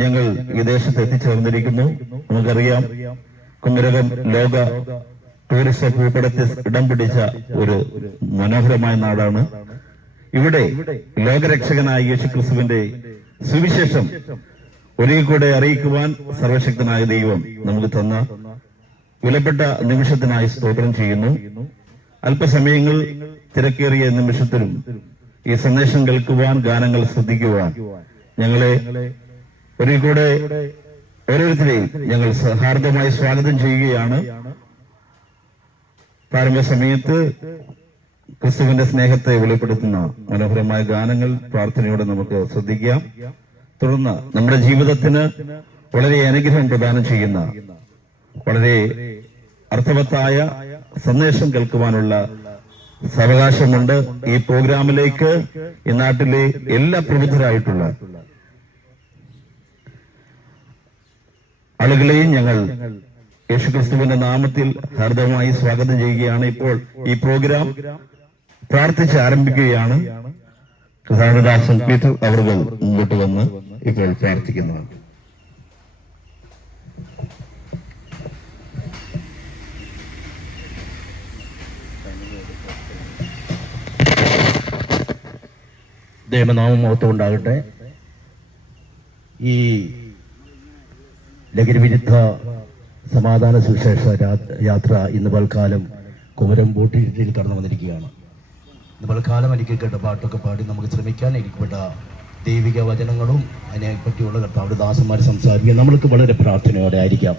ഞങ്ങൾ ഈ ദേശത്ത് എത്തിച്ചേർന്നിരിക്കുന്നു. നമുക്കറിയാം, കുമരകം ലോക ടൂറിസ്റ്റ് ഭൂപടത്തിൽ ഇടം പിടിച്ച ഒരു മനോഹരമായ നാടാണ്. ഇവിടെ ലോകരക്ഷകനായ യേശുക്രിസ്തുവിന്റെ സുവിശേഷം ഒരിക്കൽ കൂടെ അറിയിക്കുവാൻ സർവശക്തനായ ദൈവം നമുക്ക് തന്ന വിലപ്പെട്ട നിമിഷത്തിനായി സ്തോത്രം ചെയ്യുന്നു. അല്പസമയങ്ങൾ തിരക്കേറിയ നിമിഷത്തിലും ഈ സന്ദേശം കേൾക്കുവാൻ, ഗാനങ്ങൾ ശ്രദ്ധിക്കുവാൻ ഞങ്ങളെ ഒരിക്കൽ കൂടെ ഓരോരുത്തരെയും ഞങ്ങൾ ഹാർദമായി സ്വാഗതം ചെയ്യുകയാണ്. പ്രാരംഭ സമയത്ത് ക്രിസ്തുവിന്റെ സ്നേഹത്തെ വെളിപ്പെടുത്തുന്ന മനോഹരമായ ഗാനങ്ങൾ പ്രാർത്ഥനയോടെ നമുക്ക് ശ്രദ്ധിക്കാം. തുടർന്ന് നമ്മുടെ ജീവിതത്തിന് വളരെ അനുഗ്രഹം പ്രദാനം ചെയ്യുന്ന വളരെ അർത്ഥവത്തായ സന്ദേശം കേൾക്കുവാനുള്ള സാവകാശമുണ്ട്. ഈ പ്രോഗ്രാമിലേക്ക് ഈ നാട്ടിലെ എല്ലാ പ്രബുദ്ധരായിട്ടുള്ള ആളുകളെയും ഞങ്ങൾ യേശുക്രിസ്തുവിന്റെ നാമത്തിൽ ഹാർദവമായി സ്വാഗതം ചെയ്യുകയാണ്. ഇപ്പോൾ ഈ പ്രോഗ്രാം പ്രാർത്ഥിച്ച് ആരംഭിക്കുകയാണ്. കർത്താവിദാസൻ പീറ്റർ അവർ മുമ്പോട്ട് വന്ന് ഇപ്പോൾ പ്രാർത്ഥിക്കുന്നതാണ്. ദൈവനാമം മഹത്വം ഉണ്ടാകട്ടെ. ഈ ലഹരിവിരുദ്ധ സമാധാന സുവിശേഷ യാത്ര ഇന്ന് പൽക്കാലം കുമരം ബോട്ടിൽ കടന്നു വന്നിരിക്കുകയാണ്. ഇന്ന് പൽക്കാലം എനിക്ക് കേട്ട പാട്ടൊക്കെ പാടി നമുക്ക് ശ്രമിക്കാൻ എനിക്കപ്പെട്ട ദൈവിക വചനങ്ങളും അതിനെ പറ്റിയുള്ള കർത്താവിന്റെ ദാസന്മാർ സംസാരിക്കുക. നമ്മൾക്ക് വളരെ പ്രാർത്ഥനയോടെ ആയിരിക്കാം.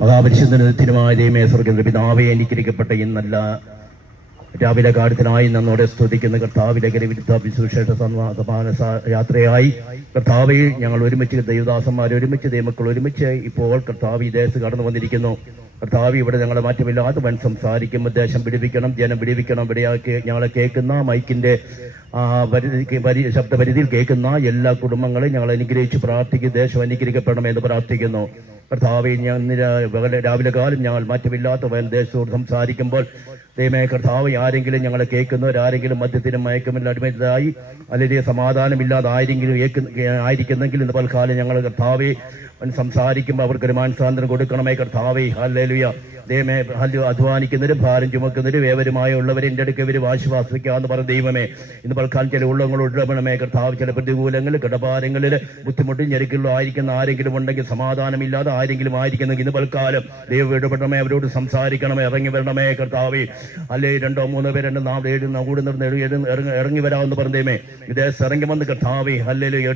മഹാപരിശുദ്ധമായ ദൈവമേ, സ്വർഗ്ഗത്തിലെ പിതാവേ, അനുഗ്രഹിക്കപ്പെട്ട ഇന്നല്ല രാവിലെ കാലത്തിനായി നമ്മോടെ സ്തുതിക്കുന്ന കർത്താവിലെ ലഹരിവിരുദ്ധ സുവിശേഷ സമാധാന യാത്രയായി കർത്താവെ ഞങ്ങൾ ഒരുമിച്ച് ദൈവദാസന്മാർ ഒരുമിച്ച് ദൈവമക്കൾ ഒരുമിച്ച് ഇപ്പോൾ കർത്താവ് ഈ ദേശത്ത് കടന്നു വന്നിരിക്കുന്നു. കർത്താവ് ഇവിടെ ഞങ്ങളെ മാറ്റമില്ലാതെ വൻ സംസാരിക്കുമ്പോൾ ദേശം പിടിപ്പിക്കണം, ജനം പിടിപ്പിക്കണം. ഇവിടെയാക്കി ഞങ്ങളെ കേൾക്കുന്ന മൈക്കിന്റെ ശബ്ദപരിധിയിൽ കേൾക്കുന്ന എല്ലാ കുടുംബങ്ങളെയും ഞങ്ങൾ അനുഗ്രഹിച്ച് പ്രാർത്ഥിക്കും. ദേശം അനുഗ്രഹിക്കപ്പെടണമെന്ന് പ്രാർത്ഥിക്കുന്നു. കർത്താവെ, രാവിലെ കാലം ഞങ്ങൾ മാറ്റമില്ലാത്ത വൻ ദേശത്തോട് സംസാരിക്കുമ്പോൾ ദൈവമേ കർത്താവ്, ആരെങ്കിലും ഞങ്ങളെ കേൾക്കുന്നവരാരെങ്കിലും മദ്യത്തിനും മയക്കുമില്ല അടിമതായി അല്ലെങ്കിൽ സമാധാനമില്ലാതെ ആയിരിക്കുന്നെങ്കിൽ ഇന്ന് പൽക്കാലം ഞങ്ങൾ കർത്താവെ സംസാരിക്കുമ്പോൾ അവർക്കൊരു മാനസാന്തരം കൊടുക്കണമേ കർത്താവേ. ഹല്ലേലൂയ. ദൈവമേ, അധ്വാനിക്കുന്നവരും ഭാരം ചുമക്കുന്നവരും ഏവരുമായ ഉള്ളവരെ എൻ്റെ അടുക്ക് ഇവരും ആശ്വാസിക്കാന്ന് പറഞ്ഞ ദൈവമേ, ഇന്ന് പൽക്കാലം ചില ഉള്ളങ്ങൾ ഇടപെടണമേ കർത്താവ്. ചില പ്രതികൂലങ്ങൾ കിടഭാരങ്ങളിൽ ബുദ്ധിമുട്ടും ഞെരുക്കളിലും ആയിരിക്കുന്ന ആരെങ്കിലും ഉണ്ടെങ്കിൽ, സമാധാനമില്ലാതെ ആരെങ്കിലും ആയിരിക്കുന്നെങ്കിൽ ഇന്ന് പൽക്കാലം ദൈവം ഇടപെടണമേ, അവരോട് സംസാരിക്കണമേ, ഇറങ്ങി വരണമേ കർത്താവേ. അല്ലേ 2 3 പേര് 2 4 7 കൂടുന്ന ഇറങ്ങി വരാമെന്ന് പറഞ്ഞേമേ, വിദേശത്ത് ഇറങ്ങി വന്ന് കർത്താവേ ഹല്ലേലൂയ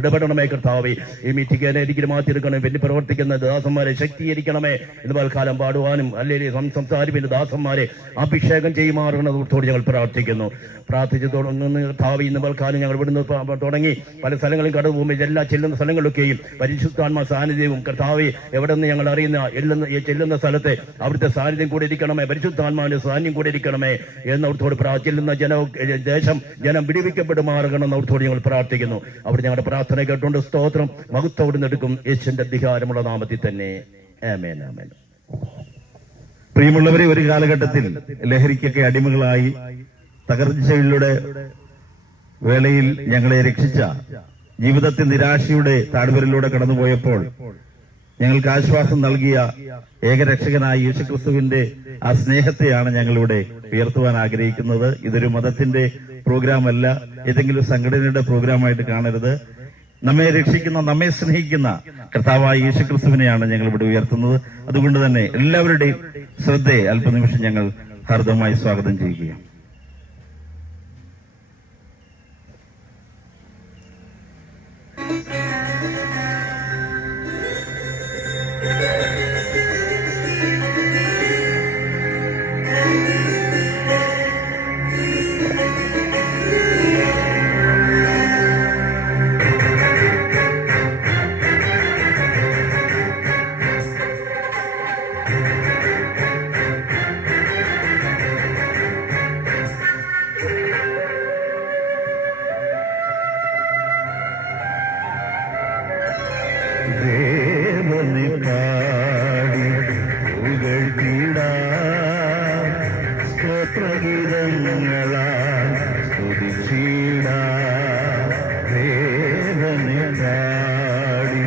ഇടപെടണമേ കർത്താവേ. ഈ മീറ്റിംഗ് എനിക്ക് മാറ്റിയെടുക്കണം. പിന്നെ പ്രവർത്തിക്കുന്ന ദാസന്മാരെ ശക്തീകരിക്കണമേ. ഇന്ന് പൽക്കാലം പാടുവാനും അല്ലെങ്കിൽ സംസാരിപ്പിന്റെ ദാസന്മാരെ അഭിഷേകം ചെയ്യുമാറുന്നതോട് ഞങ്ങൾ പ്രാർത്ഥിക്കുന്നു. പ്രാർത്ഥിച്ചു തുടങ്ങുന്ന കർത്താവേ, ഇന്ന് പൽക്കാലം ഞങ്ങൾ ഇവിടുന്ന് തുടങ്ങി പല സ്ഥലങ്ങളും കടന്നു പോകുമ്പോൾ എല്ലാ ചെല്ലുന്ന സ്ഥലങ്ങളിലൊക്കെയും പരിശുദ്ധാത്മാ സാന്നിധ്യവും കർത്താവേ എവിടെ നിന്ന് ഞങ്ങൾ അറിയുന്ന ചെല്ലുന്ന സ്ഥലത്തെ അവിടുത്തെ സാന്നിധ്യം കൂടെ ഇരിക്കണമേ, പരിശുദ്ധാത്മാവിന്റെ സാന്നിധ്യം കൂടെ ഇരിക്കണമേ എന്നോടത്തോട് ചെല്ലുന്ന ജനം വിടിവിക്കപ്പെടുമാറണം എന്നോടത്തോട് ഞങ്ങൾ പ്രാർത്ഥിക്കുന്നു. അവിടെ ഞങ്ങളുടെ പ്രാർത്ഥന കേട്ടുകൊണ്ട് സ്തോത്രം മഹത്വം എടുക്കും യേശുവിന്റെ അധികാരമുള്ള നാമത്തിൽ തന്നെ. ആമേൻ, ആമേൻ. പ്രിയമുള്ളവരെ, ഒരു കാലഘട്ടത്തിൽ ലഹരിക്കൊക്കെ അടിമകളായി തകർച്ചയിലൂടെ വേളയിൽ ഞങ്ങളെ രക്ഷിച്ച, ജീവിതത്തിൽ നിരാശയുടെ താഴ്വരയിലൂടെ കടന്നുപോയപ്പോൾ ഞങ്ങൾക്ക് ആശ്വാസം നൽകിയ ഏകരക്ഷകനായ യേശുക്രിസ്തുവിന്റെ ആ സ്നേഹത്തെയാണ് ഞങ്ങളിവിടെ ഉയർത്തുവാൻ ആഗ്രഹിക്കുന്നത്. ഇതൊരു മതത്തിന്റെ പ്രോഗ്രാം അല്ല, ഏതെങ്കിലും സംഘടനയുടെ പ്രോഗ്രാമായിട്ട് കാണരുത്. നമ്മെ രക്ഷിക്കുന്ന, നമ്മെ സ്നേഹിക്കുന്ന കർത്താവായ യേശുക്രിസ്തുവിനെയാണ് ഞങ്ങൾ ഇവിടെ ഉയർത്തുന്നത്. അതുകൊണ്ട് തന്നെ എല്ലാവരുടെയും ശ്രദ്ധയെ അല്പനിമിഷം ഞങ്ങൾ ഹാർദവമായി സ്വാഗതം ചെയ്യുകയാണ്. ദേവനെ പാടി പുകഴ്ത്തിടാം, സ്തോത്രഗീതങ്ങളാൽ സ്തുതിച്ചിടാം. ദേവനെ പാടി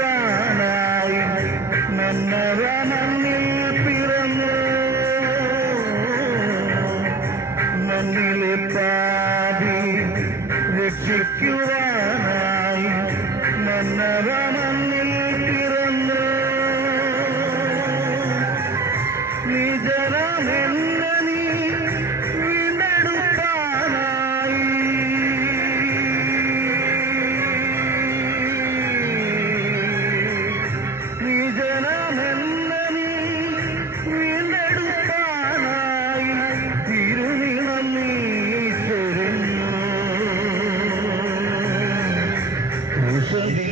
രക്ഷിക്കുവാനായി മന്നവ മണ്ണിൽ പിറന്നു. മണ്ണിലെ പാപി രക്ഷിക്കുവാനായി മന്നവ മണ്ണിൽ പിറന്നു. നിജനമെന്ന നീ വീണ്ടെടുപ്പാനായി നിജനമെന്ന നീ വീണ്ടെടുപ്പാനായി തിരുനിളം നീ ചൊരിഞ്ഞു. കുശലി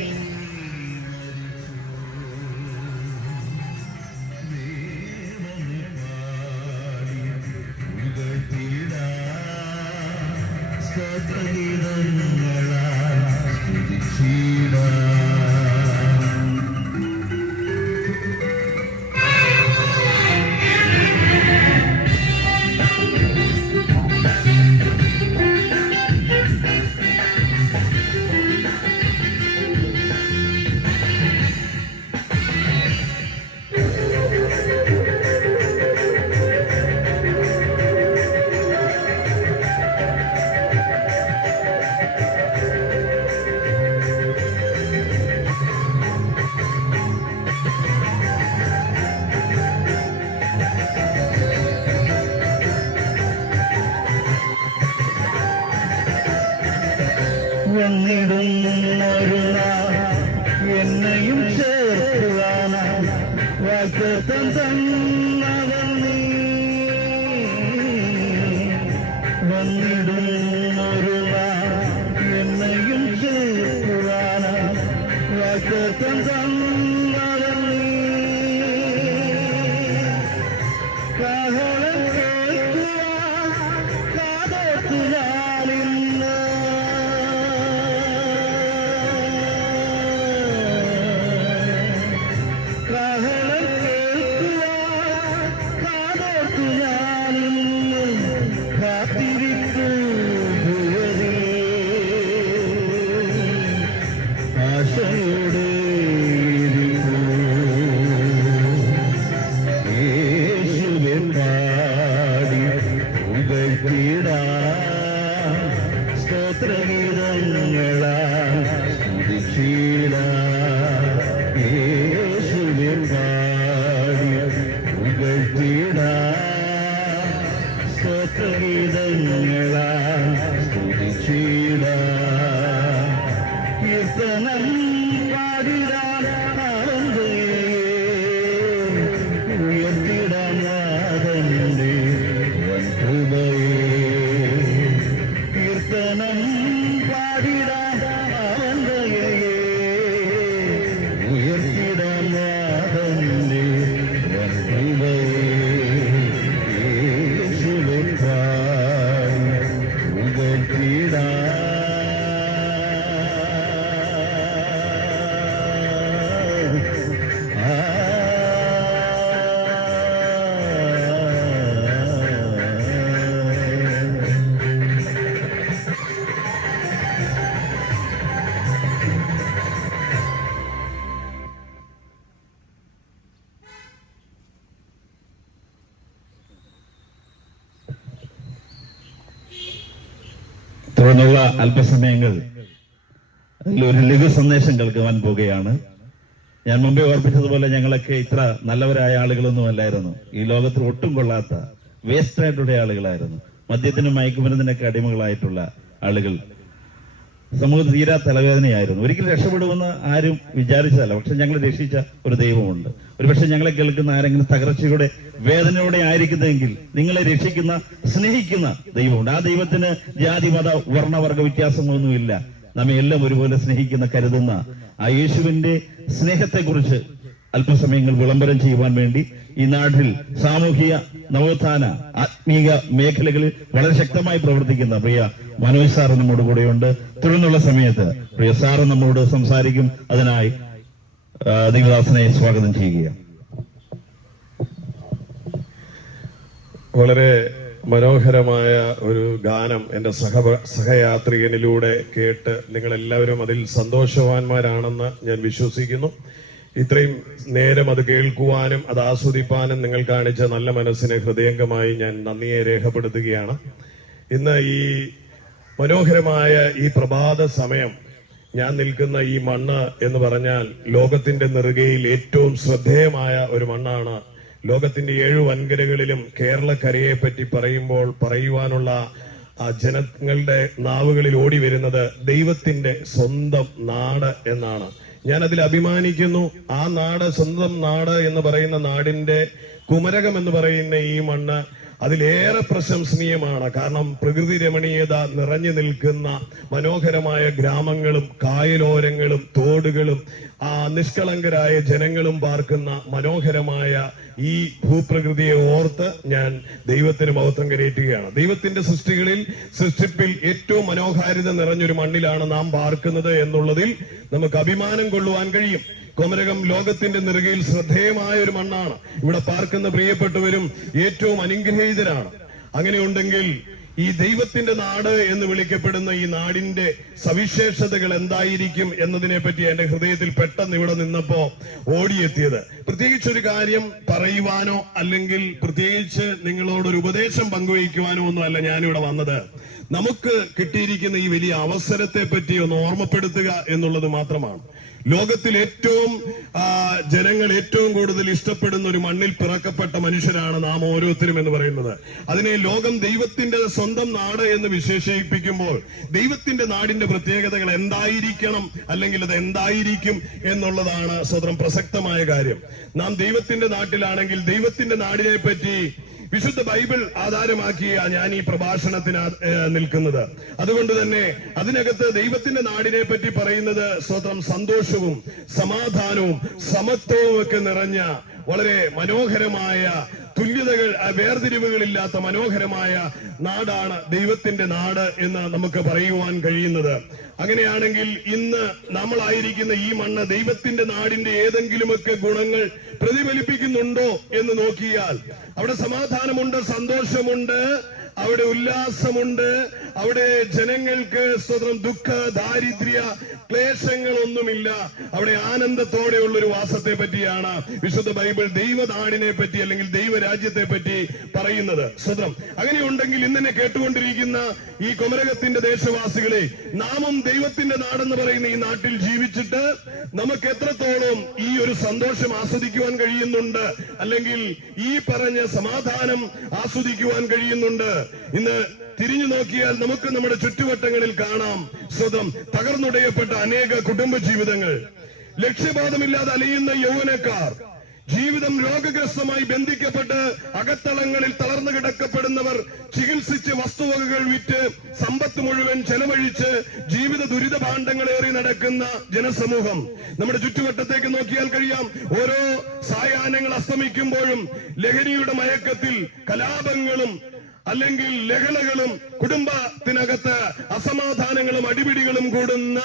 വന്നിടുന്നൊരു നാൾ എന്നെയും ചേർക്കുവാനായി വാഗ്ദത്തം തന്നവൻ നീ. വന്നിടുന്നൊരു നാൾ എന്നെയും ചേർക്കുവാനായി വാഗ്ദത്തം തന്നവൻ നീ. കാഹളം കേൾക്കുവാൻ കാതോർത്തു ഞാനിന്ന്. കാഹളം കേൾക്കുവാൻ കാതോർത്തു ഞാനിന്ന്. കാത്തിരിക്കൂ ദുരതേ ആശയോടെ ഇരിക്കൂ. യേശുവെ പാടി പുകഴ്ത്തിടാം. സ്തോത്രഗീതങ്ങളാൽ സ്തുതിച്ചിടാം. യേശുവെ പാടി പുകഴ്ത്തിടാം. സ്തോത്രഗീതങ്ങളാൽ സ്തുതിച്ചിടാം. കീർത്തനം പാടിടാൻ അവന്റെ ഉയർത്തിടാൻ നാഥന്റെ വൻകൃപയെ. കീർത്തനം പാടിടാൻ അവന്റെ ഉയർത്തിടാൻ നാഥന്റെ വൻകൃപയെ. യേശുവെ പാടി പുകഴ്ത്തിടാം. തുടർന്നുള്ള അല്പസമയങ്ങൾ അതിലൊരു ലഘു സന്ദേശം കേൾക്കുവാൻ പോവുകയാണ്. ഞാൻ മുമ്പേ ഓർപ്പിച്ചതുപോലെ ഞങ്ങളൊക്കെ ഇത്ര നല്ലവരായ ആളുകളൊന്നും അല്ലായിരുന്നു. ഈ ലോകത്തിൽ ഒട്ടും കൊള്ളാത്ത വേസ്റ്റ് ആയിട്ടുള്ള ആളുകളായിരുന്നു. മദ്യത്തിനും മയക്കുമരുന്നിനൊക്കെ അടിമകളായിട്ടുള്ള ആളുകൾ. സമൂഹത്തിൽ തീരാ തലവേദനയായിരുന്നു. ഒരിക്കലും രക്ഷപ്പെടുമെന്ന് ആരും വിചാരിച്ചതല്ല. പക്ഷെ ഞങ്ങളെ രക്ഷിച്ച ഒരു ദൈവമുണ്ട്. ഒരുപക്ഷെ ഞങ്ങളെ കേൾക്കുന്ന ആരെങ്കിലും തകർച്ചയുടെ വേദനയോടെ ആയിരിക്കുന്നെങ്കിൽ നിങ്ങളെ രക്ഷിക്കുന്ന സ്നേഹിക്കുന്ന ദൈവമുണ്ട്. ആ ദൈവത്തിന് ജാതി മത വർണ്ണവർഗ വ്യത്യാസങ്ങളൊന്നുമില്ല. നമ്മെ എല്ലാം ഒരുപോലെ സ്നേഹിക്കുന്ന കരുതുന്ന ആ യേശുവിന്റെ സ്നേഹത്തെക്കുറിച്ച് അല്പസമയങ്ങൾ വിളംബരം ചെയ്യുവാൻ വേണ്ടി ഈ നാട്ടിൽ സാമൂഹിക നവോത്ഥാന ആത്മീക മേഖലകളിൽ വളരെ ശക്തമായി പ്രവർത്തിക്കുന്ന പ്രിയ മനോജ് സാറ് നമ്മോട് കൂടെയുണ്ട്. തുടർന്നുള്ള സമയത്ത് പ്രിയ സാറ് നമ്മോട് സംസാരിക്കും. അതിനായി ദൈവദാസനെ സ്വാഗതം ചെയ്യുക. വളരെ മനോഹരമായ ഒരു ഗാനം എൻ്റെ സഹയാത്രികനിലൂടെ കേട്ട് നിങ്ങളെല്ലാവരും അതിൽ സന്തോഷവാന്മാരാണെന്ന് ഞാൻ വിശ്വസിക്കുന്നു. ഇത്രയും നേരം അത് കേൾക്കുവാനും അത് ആസ്വദിപ്പാനും നിങ്ങൾ കാണിച്ച നല്ല മനസ്സിനെ ഹൃദയംഗമായി ഞാൻ നന്ദിയെ രേഖപ്പെടുത്തുകയാണ്. ഇന്ന് ഈ മനോഹരമായ ഈ പ്രഭാത സമയം ഞാൻ നിൽക്കുന്ന ഈ മണ്ണ് എന്ന് പറഞ്ഞാൽ ലോകത്തിന്റെ നെറുകയിൽ ഏറ്റവും ശ്രദ്ധേയമായ ഒരു മണ്ണാണ്. ലോകത്തിന്റെ 7 വൻകരകളിലും കേരളക്കരയെ പറ്റി പറയുമ്പോൾ പറയുവാനുള്ള ആ ജനങ്ങളുടെ നാവുകളിൽ ഓടി വരുന്നത് ദൈവത്തിന്റെ സ്വന്തം നാട് എന്നാണ്. ഞാൻ അതിൽ അഭിമാനിക്കുന്നു. ആ നാട്, സ്വന്തം നാട് എന്ന് പറയുന്ന നാടിന്റെ കുമരകം എന്ന് പറയുന്ന ഈ മണ്ണ് അതിലേറെ പ്രശംസനീയമാണ്. കാരണം പ്രകൃതി രമണീയത നിറഞ്ഞു നിൽക്കുന്ന മനോഹരമായ ഗ്രാമങ്ങളും കായലോരങ്ങളും തോടുകളും നിഷ്കളങ്കരായ ജനങ്ങളും പാർക്കുന്ന മനോഹരമായ ഈ ഭൂപ്രകൃതിയെ ഓർത്ത് ഞാൻ ദൈവത്തിന് മഹത്വം കരയറ്റുകയാണ്. ദൈവത്തിന്റെ സൃഷ്ടിപ്പിൽ ഏറ്റവും മനോഹാരിത നിറഞ്ഞൊരു മണ്ണിലാണ് നാം പാർക്കുന്നത് എന്നുള്ളതിൽ നമുക്ക് അഭിമാനം കൊള്ളുവാൻ കഴിയും. കുമരകം ലോകത്തിന്റെ നെറുകയിൽ ശ്രദ്ധേയമായ ഒരു മണ്ണാണ്. ഇവിടെ പാർക്കുന്ന പ്രിയപ്പെട്ടവരും ഏറ്റവും അനുഗ്രഹീതരാണ്. അങ്ങനെയുണ്ടെങ്കിൽ ഈ ദൈവത്തിന്റെ നാട് എന്ന് വിളിക്കപ്പെടുന്ന ഈ നാടിന്റെ സവിശേഷതകൾ എന്തായിരിക്കും എന്നതിനെ പറ്റി എന്റെ ഹൃദയത്തിൽ പെട്ടെന്ന് ഇവിടെ നിന്നപ്പോ ഓടിയെത്തിയത്. പ്രത്യേകിച്ചൊരു കാര്യം പറയുവാനോ അല്ലെങ്കിൽ പ്രത്യേകിച്ച് നിങ്ങളോടൊരു ഉപദേശം പങ്കുവയ്ക്കുവാനോ ഒന്നും അല്ല ഞാനിവിടെ വന്നത്. നമുക്ക് കിട്ടിയിരിക്കുന്ന ഈ വലിയ അവസരത്തെ പറ്റി ഒന്ന് ഓർമ്മപ്പെടുത്തുക എന്നുള്ളത് മാത്രമാണ്. ലോകത്തിൽ ഏറ്റവും ജനങ്ങൾ ഏറ്റവും കൂടുതൽ ഇഷ്ടപ്പെടുന്ന ഒരു മണ്ണിൽ പിറക്കപ്പെട്ട മനുഷ്യരാണ് നാം ഓരോരുത്തരും എന്ന് പറയുന്നത്. അതിനെ ലോകം ദൈവത്തിന്റെ സ്വന്തം നാട് എന്ന് വിശേഷിപ്പിക്കുമ്പോൾ ദൈവത്തിന്റെ നാടിന്റെ പ്രത്യേകതകൾ എന്തായിരിക്കണം അല്ലെങ്കിൽ അത് എന്തായിരിക്കും എന്നുള്ളതാണ് സ്വതന്ത്രം പ്രസക്തമായ കാര്യം. നാം ദൈവത്തിന്റെ നാട്ടിലാണെങ്കിൽ ദൈവത്തിന്റെ നാടിനെ പറ്റി വിശുദ്ധ ബൈബിൾ ആധാരമാക്കിയ ഞാൻ ഈ പ്രഭാഷണത്തിന് നിൽക്കുന്നത്. അതുകൊണ്ട് തന്നെ അതിനകത്ത് ദൈവത്തിന്റെ നാടിനെ പറ്റി പറയുന്നത് സ്വതന്ത്രം സന്തോഷവും സമാധാനവും സമത്വവും ഒക്കെ നിറഞ്ഞ വളരെ മനോഹരമായ തുല്യതകൾ, വേർതിരിവുകളില്ലാത്ത മനോഹരമായ നാടാണ് ദൈവത്തിന്റെ നാട് എന്ന് നമുക്ക് പറയുവാൻ കഴിയുന്നത്. അങ്ങനെയാണെങ്കിൽ ഇന്ന് നമ്മളായിരിക്കുന്ന ഈ മണ്ണ് ദൈവത്തിന്റെ നാടിന്റെ ഏതെങ്കിലുമൊക്കെ ഗുണങ്ങൾ പ്രതിഫലിപ്പിക്കുന്നുണ്ടോ എന്ന് നോക്കിയാൽ അവിടെ സമാധാനമുണ്ട്, സന്തോഷമുണ്ട്, അവിടെ ഉല്ലാസമുണ്ട്, അവിടെ ജനങ്ങൾക്ക് സ്വതന്ത്രം ദുഃഖ ദാരിദ്ര്യ ക്ലേശങ്ങളൊന്നുമില്ല. അവിടെ ആനന്ദത്തോടെയുള്ളൊരു വാസത്തെ പറ്റിയാണ് വിശുദ്ധ ബൈബിൾ ദൈവനാടിനെ പറ്റി അല്ലെങ്കിൽ ദൈവരാജ്യത്തെ പറ്റി പറയുന്നത്. സ്വതന്ത്രം അങ്ങനെയുണ്ടെങ്കിൽ ഇന്നെ കേട്ടുകൊണ്ടിരിക്കുന്ന ഈ കുമരകത്തിന്റെ ദേശവാസികളെ, നാമും ദൈവത്തിന്റെ നാടെന്ന് പറയുന്ന ഈ നാട്ടിൽ ജീവിച്ചിട്ട് നമുക്ക് എത്രത്തോളം ഈ ഒരു സന്തോഷം ആസ്വദിക്കുവാൻ കഴിയുന്നുണ്ട്, അല്ലെങ്കിൽ ഈ പറഞ്ഞ സമാധാനം ആസ്വദിക്കുവാൻ കഴിയുന്നുണ്ട്. ഇന്ന് തിരിഞ്ഞു നോക്കിയാൽ നമുക്ക് നമ്മുടെ ചുറ്റുവട്ടങ്ങളിൽ കാണാം സ്വതം തകർന്നുടയപ്പെട്ട അനേക കുടുംബ ജീവിതങ്ങൾ, ലക്ഷ്യബോധമില്ലാതെ അലയുന്ന യൗവനക്കാർ, ജീവിതം രോഗഗ്രസ്തമായി ബന്ധിക്കപ്പെട്ട് അകത്തളങ്ങളിൽ തളർന്നു കിടക്കപ്പെടുന്നവർ, ചികിത്സിച്ച് വസ്തുവകകൾ വിറ്റ് സമ്പത്ത് മുഴുവൻ ചെലവഴിച്ച് ജീവിത ദുരിത ഭാണ്ഡങ്ങളേറി നടക്കുന്ന ജനസമൂഹം. നമ്മുടെ ചുറ്റുവട്ടത്തേക്ക് നോക്കിയാൽ കഴിയാം, ഓരോ സായാഹ്നങ്ങൾ അസ്തമിക്കുമ്പോഴും ലഹരിയുടെ മയക്കത്തിൽ കലാപങ്ങളും അല്ലെങ്കിൽ ലഹളകളും കുടുംബത്തിനകത്ത് അസമാധാനങ്ങളും അടിപിടികളും കൂടുന്ന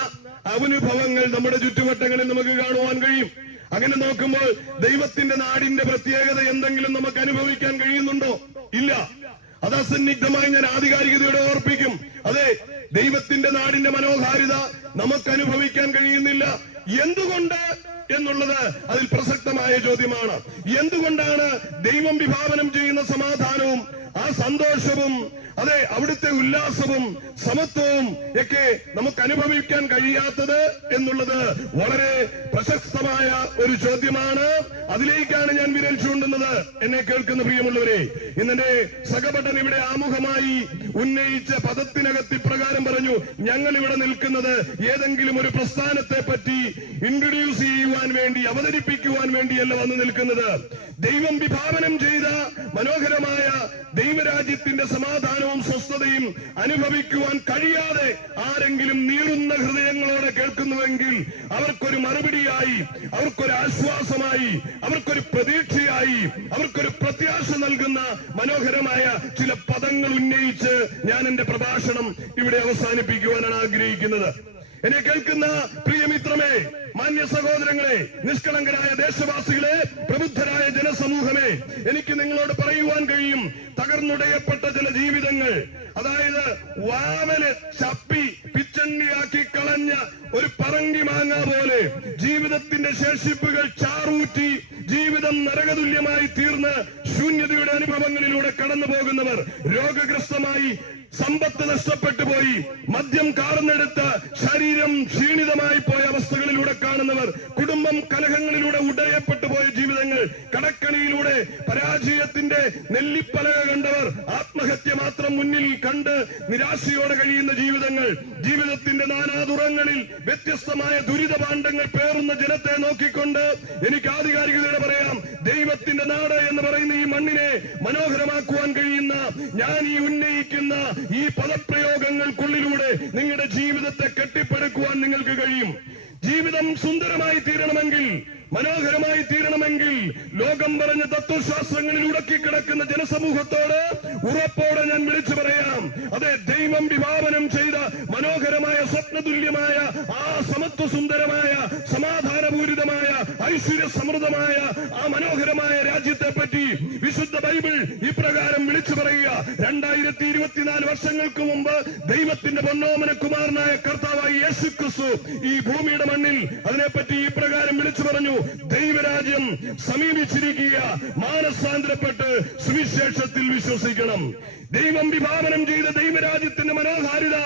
അനുഭവങ്ങൾ നമ്മുടെ ചുറ്റുവട്ടങ്ങളിൽ നമുക്ക് കാണുവാൻ കഴിയും. അങ്ങനെ നോക്കുമ്പോൾ ദൈവത്തിന്റെ നാടിന്റെ പ്രത്യേകത എന്തെങ്കിലും നമുക്ക് അനുഭവിക്കാൻ കഴിയുന്നുണ്ടോ? ഇല്ല. അത് അസന്നിഗ്ധമായി ഞാൻ ആധികാരികതയോടെ ഓർപ്പിക്കും. അതെ, ദൈവത്തിന്റെ നാടിന്റെ മനോഹാരിത നമുക്ക് അനുഭവിക്കാൻ കഴിയുന്നില്ല. എന്തുകൊണ്ട് എന്നുള്ളത് അതിൽ പ്രസക്തമായ ചോദ്യമാണ്. എന്തുകൊണ്ടാണ് ദൈവം വിഭാവനം ചെയ്യുന്ന സമാധാനവും ആ സന്തോഷവും, അതെ, അവിടുത്തെ ഉല്ലാസവും സമത്വവും ഒക്കെ നമുക്ക് അനുഭവിക്കാൻ കഴിയാത്തത് എന്നുള്ളത് വളരെ പ്രശസ്തമായ ഒരു ചോദ്യമാണ്. അതിലേക്കാണ് ഞാൻ വിരൽ ചൂണ്ടുന്നത്. എന്നെ കേൾക്കുന്ന പ്രിയമുള്ളവരെ, ഇന്നെ സഹപഠൻ ഇവിടെ ആമുഖമായി ഉന്നയിച്ച പദത്തിനകത്ത് ഇപ്രകാരം പറഞ്ഞു: ഞങ്ങൾ ഇവിടെ നിൽക്കുന്നത് ഏതെങ്കിലും ഒരു പ്രസ്ഥാനത്തെ പറ്റി ഇൻട്രൊഡ്യൂസ് ചെയ്യുവാൻ വേണ്ടി, അവതരിപ്പിക്കുവാൻ വേണ്ടിയല്ല വന്നു നിൽക്കുന്നത്. ദൈവം വിഭാവനം ചെയ്ത മനോഹരമായ ദൈവരാജ്യത്തിന്റെ സമാധാനവും സ്വസ്ഥതയും അനുഭവിക്കുവാൻ കഴിയാതെ ആരെങ്കിലും നീറുന്ന ഹൃദയങ്ങളോടെ കേൾക്കുന്നുവെങ്കിൽ അവർക്കൊരു മറുപടിയായി, അവർക്കൊരു ആശ്വാസമായി, അവർക്കൊരു പ്രതീക്ഷയായി, അവർക്കൊരു പ്രത്യാശ നൽകുന്ന മനോഹരമായ ചില പദങ്ങൾ ഉന്നയിച്ച് ഞാൻ എന്റെ പ്രഭാഷണം ഇവിടെ അവസാനിപ്പിക്കുവാനാണ് ആഗ്രഹിക്കുന്നത്. എന്നെ കേൾക്കുന്ന പ്രിയമിത്രമേ, മാന്യ സഹോദരങ്ങളെ, നിഷ്കളങ്കരായ ദേശവാസികളെ, പ്രബുദ്ധരായ ജനസമൂഹമേ, എനിക്ക് നിങ്ങളോട് പറയുവാൻ കഴിയും, തകർന്നുടയപ്പെട്ട ചില ജീവിതങ്ങൾ, അതായത് വാവല് ചപ്പി പിച്ചണ്ണിയാക്കി കളഞ്ഞ ഒരു പറങ്കി മാങ്ങ പോലെ ജീവിതത്തിന്റെ ശേഷിപ്പുകൾ ചാറൂറ്റി ജീവിതം നരകതുല്യമായി തീർന്ന് ശൂന്യതയുടെ അനുഭവങ്ങളിലൂടെ കടന്നു പോകുന്നവർ, രോഗഗ്രസ്തമായി സമ്പത്ത് നഷ്ടപ്പെട്ടു പോയി, മദ്യം കാർന്നെടുത്ത് ശരീരം ക്ഷീണിതമായി പോയ അവസ്ഥകളിലൂടെ കാണുന്നവർ, കുടുംബം കലഹങ്ങളിലൂടെ ഉടയപ്പെട്ടു പോയ ജീവിതങ്ങൾ, കടക്കണിയിലൂടെ പരാജയത്തിന്റെ നെല്ലിപ്പലക കണ്ടവർ, ആത്മഹത്യ മാത്രം മുന്നിൽ കണ്ട് നിരാശയോടെ കഴിയുന്ന ജീവിതങ്ങൾ, ജീവിതത്തിന്റെ നാനാതുറങ്ങളിൽ വ്യത്യസ്തമായ ദുരിതപാണ്ഡങ്ങൾ പേറുന്ന ജനത്തെ നോക്കിക്കൊണ്ട് എനിക്ക് ആധികാരികതയോടെ പറയാം, ദൈവത്തിന്റെ നാട് എന്ന് പറയുന്ന ഈ മണ്ണിനെ മനോഹരമാക്കുവാൻ കഴിയുന്ന ഞാൻ ഈ ഉന്നയിക്കുന്ന ഈ പദപ്രയോഗങ്ങൾക്കുള്ളിലൂടെ നിങ്ങളുടെ ജീവിതത്തെ കെട്ടിപ്പടുക്കുവാൻ നിങ്ങൾക്ക് കഴിയും. ജീവിതം സുന്ദരമായി തീരണമെങ്കിൽ, മനോഹരമായി തീരണമെങ്കിൽ, ലോകം പറഞ്ഞ തത്വശാസ്ത്രങ്ങളിൽ ഉടക്കിക്കിടക്കുന്ന ജനസമൂഹത്തോട് ഉറപ്പോടെ ഞാൻ വിളിച്ചു പറയാം, അതെ, ദൈവം വിഭാവനം ചെയ്ത മനോഹരമായ സ്വപ്നതുല്യമായ ആ സമത്വസുന്ദരമായ സമാധാനപൂരിതമായ ഐശ്വര്യ സമൃദ്ധമായ ആ മനോഹരമായ രാജ്യത്തെ പറ്റി വിശുദ്ധ ബൈബിൾ ഇപ്രകാരം വിളിച്ചു പറയുക. 2024 വർഷങ്ങൾക്ക് മുമ്പ് ദൈവത്തിന്റെ പൊന്നോമന കുമാരനായ കർത്താവായ യേശുക്രിസ്തു ഈ ഭൂമിയുടെ മണ്ണിൽ അതിനെപ്പറ്റി ഇപ്രകാരം വിളിച്ചു പറഞ്ഞു, ദൈവരാജ്യം സമീപിച്ചിരിക്കുക, മാനസാന്തരപ്പെട്ട് സുവിശേഷത്തിൽ വിശ്വസിക്കണം. ദൈവം വിഭാവനം ചെയ്ത ദൈവരാജ്യത്തിന്റെ മനോഹാരിത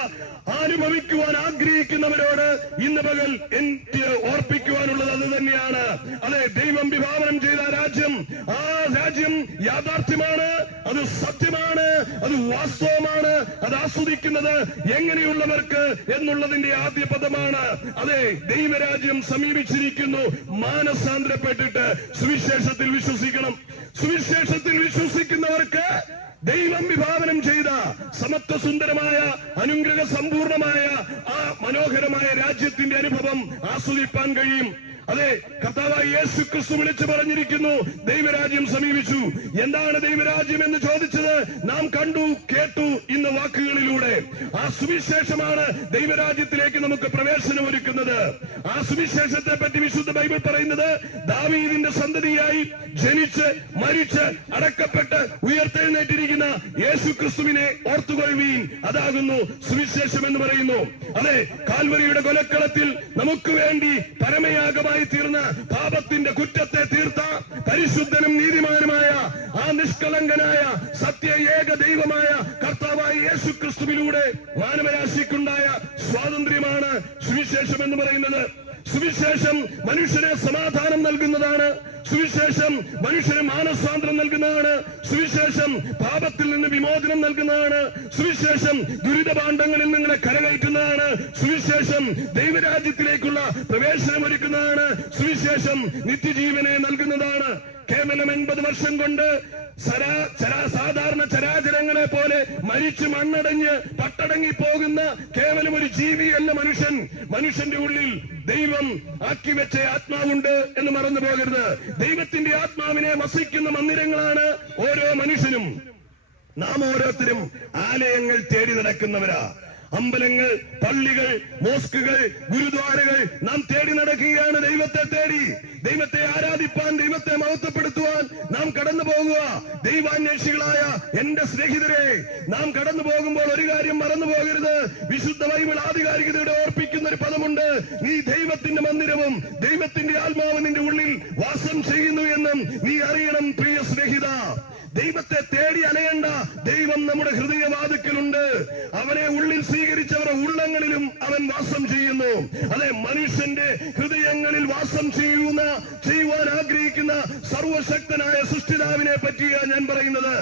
അനുഭവിക്കുവാൻ ആഗ്രഹിക്കുന്നവരോട് ഇന്ന് പകൽ എനിക്ക് ഓർപ്പിക്കുവാനുള്ളത് അത് തന്നെയാണ്. അതെ, ദൈവം വിഭാവനം ചെയ്ത രാജ്യം, ആ രാജ്യം യാഥാർത്ഥ്യമാണ്, അത് സത്യമാണ്, അത് വാസ്തവമാണ്. അത് ആസ്വദിക്കുന്നത് എങ്ങനെയുള്ളവർക്ക് എന്നുള്ളതിന്റെ ആദ്യ പദമാണ്. അതെ, ദൈവരാജ്യം സമീപിച്ചിരിക്കുന്നു, മാനസാന്തരപ്പെട്ടിട്ട് സുവിശേഷത്തിൽ വിശ്വസിക്കണം. സുവിശേഷത്തിൽ വിശ്വസിക്കുന്നവർക്ക് ദൈവം വിഭാവനം ചെയ്ത സമത്വസുന്ദരമായ അനുഗ്രഹ സമ്പൂർണമായ ആ മനോഹരമായ രാജ്യത്തിന്റെ അനുഭവം ആസ്വദിപ്പാൻ കഴിയും. അതെ, കർത്താവായ യേശു ക്രിസ്തു വിളിച്ചു പറഞ്ഞിരിക്കുന്നു, ദൈവരാജ്യം സമീപിച്ചു. എന്താണ് ദൈവരാജ്യം എന്ന് ചോദിച്ചത് നാം കണ്ടു കേട്ടു ഇന്ന് വാക്കുകളിലൂടെ. ആ സുവിശേഷമാണ് ദൈവരാജ്യത്തിലേക്ക് നമുക്ക് പ്രവേശനം ഒരുക്കുന്നത്. ആ സുവിശേഷത്തെ പറ്റി വിശുദ്ധ ബൈബിൾ പറയുന്നത്, ദാവീദിന്റെ സന്തതിയായി ജനിച്ച് മരിച്ച് അടക്കപ്പെട്ട് ഉയർത്തെഴുന്നേറ്റിരിക്കുന്ന യേശു ക്രിസ്തുവിനെ ഓർത്തുകൊള്ളുവീൻ, അതാകുന്നു സുവിശേഷം എന്ന് പറയുന്നു. അതെ, കാൽവരിയുടെ കൊലക്കളത്തിൽ നമുക്ക് വേണ്ടി പരമയാഗമായി തീർന്ന, പാപത്തിന്റെ കുറ്റത്തെ തീർത്ത, പരിശുദ്ധനും നീതിമാനുമായ ആ നിഷ്കളങ്കനായ സത്യ ഏക ദൈവമായ കർത്താവായ യേശു ക്രിസ്തുവിലൂടെ മാനവരാശിക്കുണ്ടായ സ്വാതന്ത്ര്യമാണ് സുവിശേഷം എന്ന് പറയുന്നത്. സുവിശേഷം മനുഷ്യന് സമാധാനം നൽകുന്നതാണ്. സുവിശേഷം മനുഷ്യന് മാനസാന്തരം നൽകുന്നതാണ്. സുവിശേഷം പാപത്തിൽ നിന്ന് വിമോചനം നൽകുന്നതാണ്. സുവിശേഷം ദുരിതപാണ്ഡങ്ങളിൽ നിങ്ങളെ കരകയറ്റുന്നതാണ്. സുവിശേഷം ദൈവരാജ്യത്തിലേക്കുള്ള പ്രവേശനം ഒരുക്കുന്നതാണ്. സുവിശേഷം നിത്യജീവനെ നൽകുന്നതാണ്. കേവലം 80 വർഷം കൊണ്ട് സാധാരണ ചരാചരങ്ങളെ പോലെ മരിച്ചു മണ്ണടഞ്ഞ് പട്ടടങ്ങി പോകുന്ന കേവലം ഒരു ജീവിയല്ല മനുഷ്യൻ. മനുഷ്യന്റെ ഉള്ളിൽ ദൈവം ആക്കി വെച്ച ആത്മാവുണ്ട് എന്ന് മറന്നു പോകരുത്. ദൈവത്തിന്റെ ആത്മാവിനെ വസിക്കുന്ന മന്ദിരങ്ങളാണ് ഓരോ മനുഷ്യനും. നാം ഓരോരുത്തരും ആലയങ്ങൾ തേടി നടക്കുന്നവരാ. അമ്പലങ്ങൾ, പള്ളികൾ, മോസ്കുകൾ, ഗുരുദ്വാരകൾ നാം തേടി നടക്കുകയാണ്. ദൈവത്തെ തേടി, ദൈവത്തെ ആരാധിപ്പാൻ, ദൈവത്തെ മഹത്വപ്പെടുത്തുവാൻ നാം കടന്നു പോകുക. ദൈവാന്വേഷികളായ എന്റെ സ്നേഹിതരെ, നാം കടന്നു പോകുമ്പോൾ ഒരു കാര്യം മറന്നു പോകരുത്. വിശുദ്ധ ബൈബിൾ ആധികാരികതയോടെ ഓർപ്പിക്കുന്ന ഒരു പദമുണ്ട്, നീ ദൈവത്തിന്റെ മന്ദിരവും ദൈവത്തിന്റെ ആത്മാവ് നിന്റെ ഉള്ളിൽ വാസം ചെയ്യുന്നു എന്നും നീ അറിയണം. പ്രിയ സ്നേഹിത, ദൈവത്തെ തേടി അലയണ്ട. ദൈവം നമ്മുടെ ഹൃദയവാതിക്കലുണ്ട്. അവനെ ഉള്ളിൽ സ്വീകരിച്ചവരുടെ ഉള്ളങ്ങളിലും അവൻ വാസം ചെയ്യുന്നു. അതെ, മനുഷ്യന്റെ ഹൃദയങ്ങളിൽ വാസം ചെയ്യുവാൻ ആഗ്രഹിക്കുന്ന സർവശക്തനായ സൃഷ്ടിതാവിനെ പറ്റിയാണ് ഞാൻ പറയുന്നത്.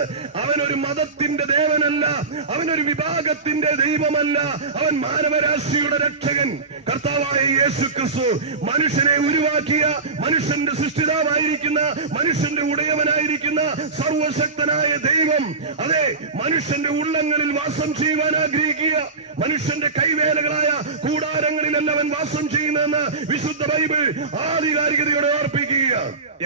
അവനൊരു മതത്തിന്റെ ദേവനല്ല, അവനൊരു വിഭാഗത്തിന്റെ ദൈവമല്ല, അവൻ മാനവരാശിയുടെ രക്ഷകൻ കർത്താവായ യേശു ക്രിസ്തു. മനുഷ്യനെ ഉരുവാക്കിയ, മനുഷ്യന്റെ സൃഷ്ടിതാവായിരിക്കുന്ന, മനുഷ്യന്റെ ഉടയവനായിരിക്കുന്ന സർവശക്തനായ ദൈവം അതെ മനുഷ്യന്റെ ഉള്ളങ്ങളിൽ വാസം ചെയ്യുവാൻ ആഗ്രഹിക്കുക. മനുഷ്യന്റെ കൈവേലകളായ കൂടാരങ്ങളിലല്ല അവൻ വാസം ചെയ്യുന്നതെന്ന് വിശുദ്ധ ബൈബിൾ ആധികാരികതയോടെ ഓർപ്പിക്കുക.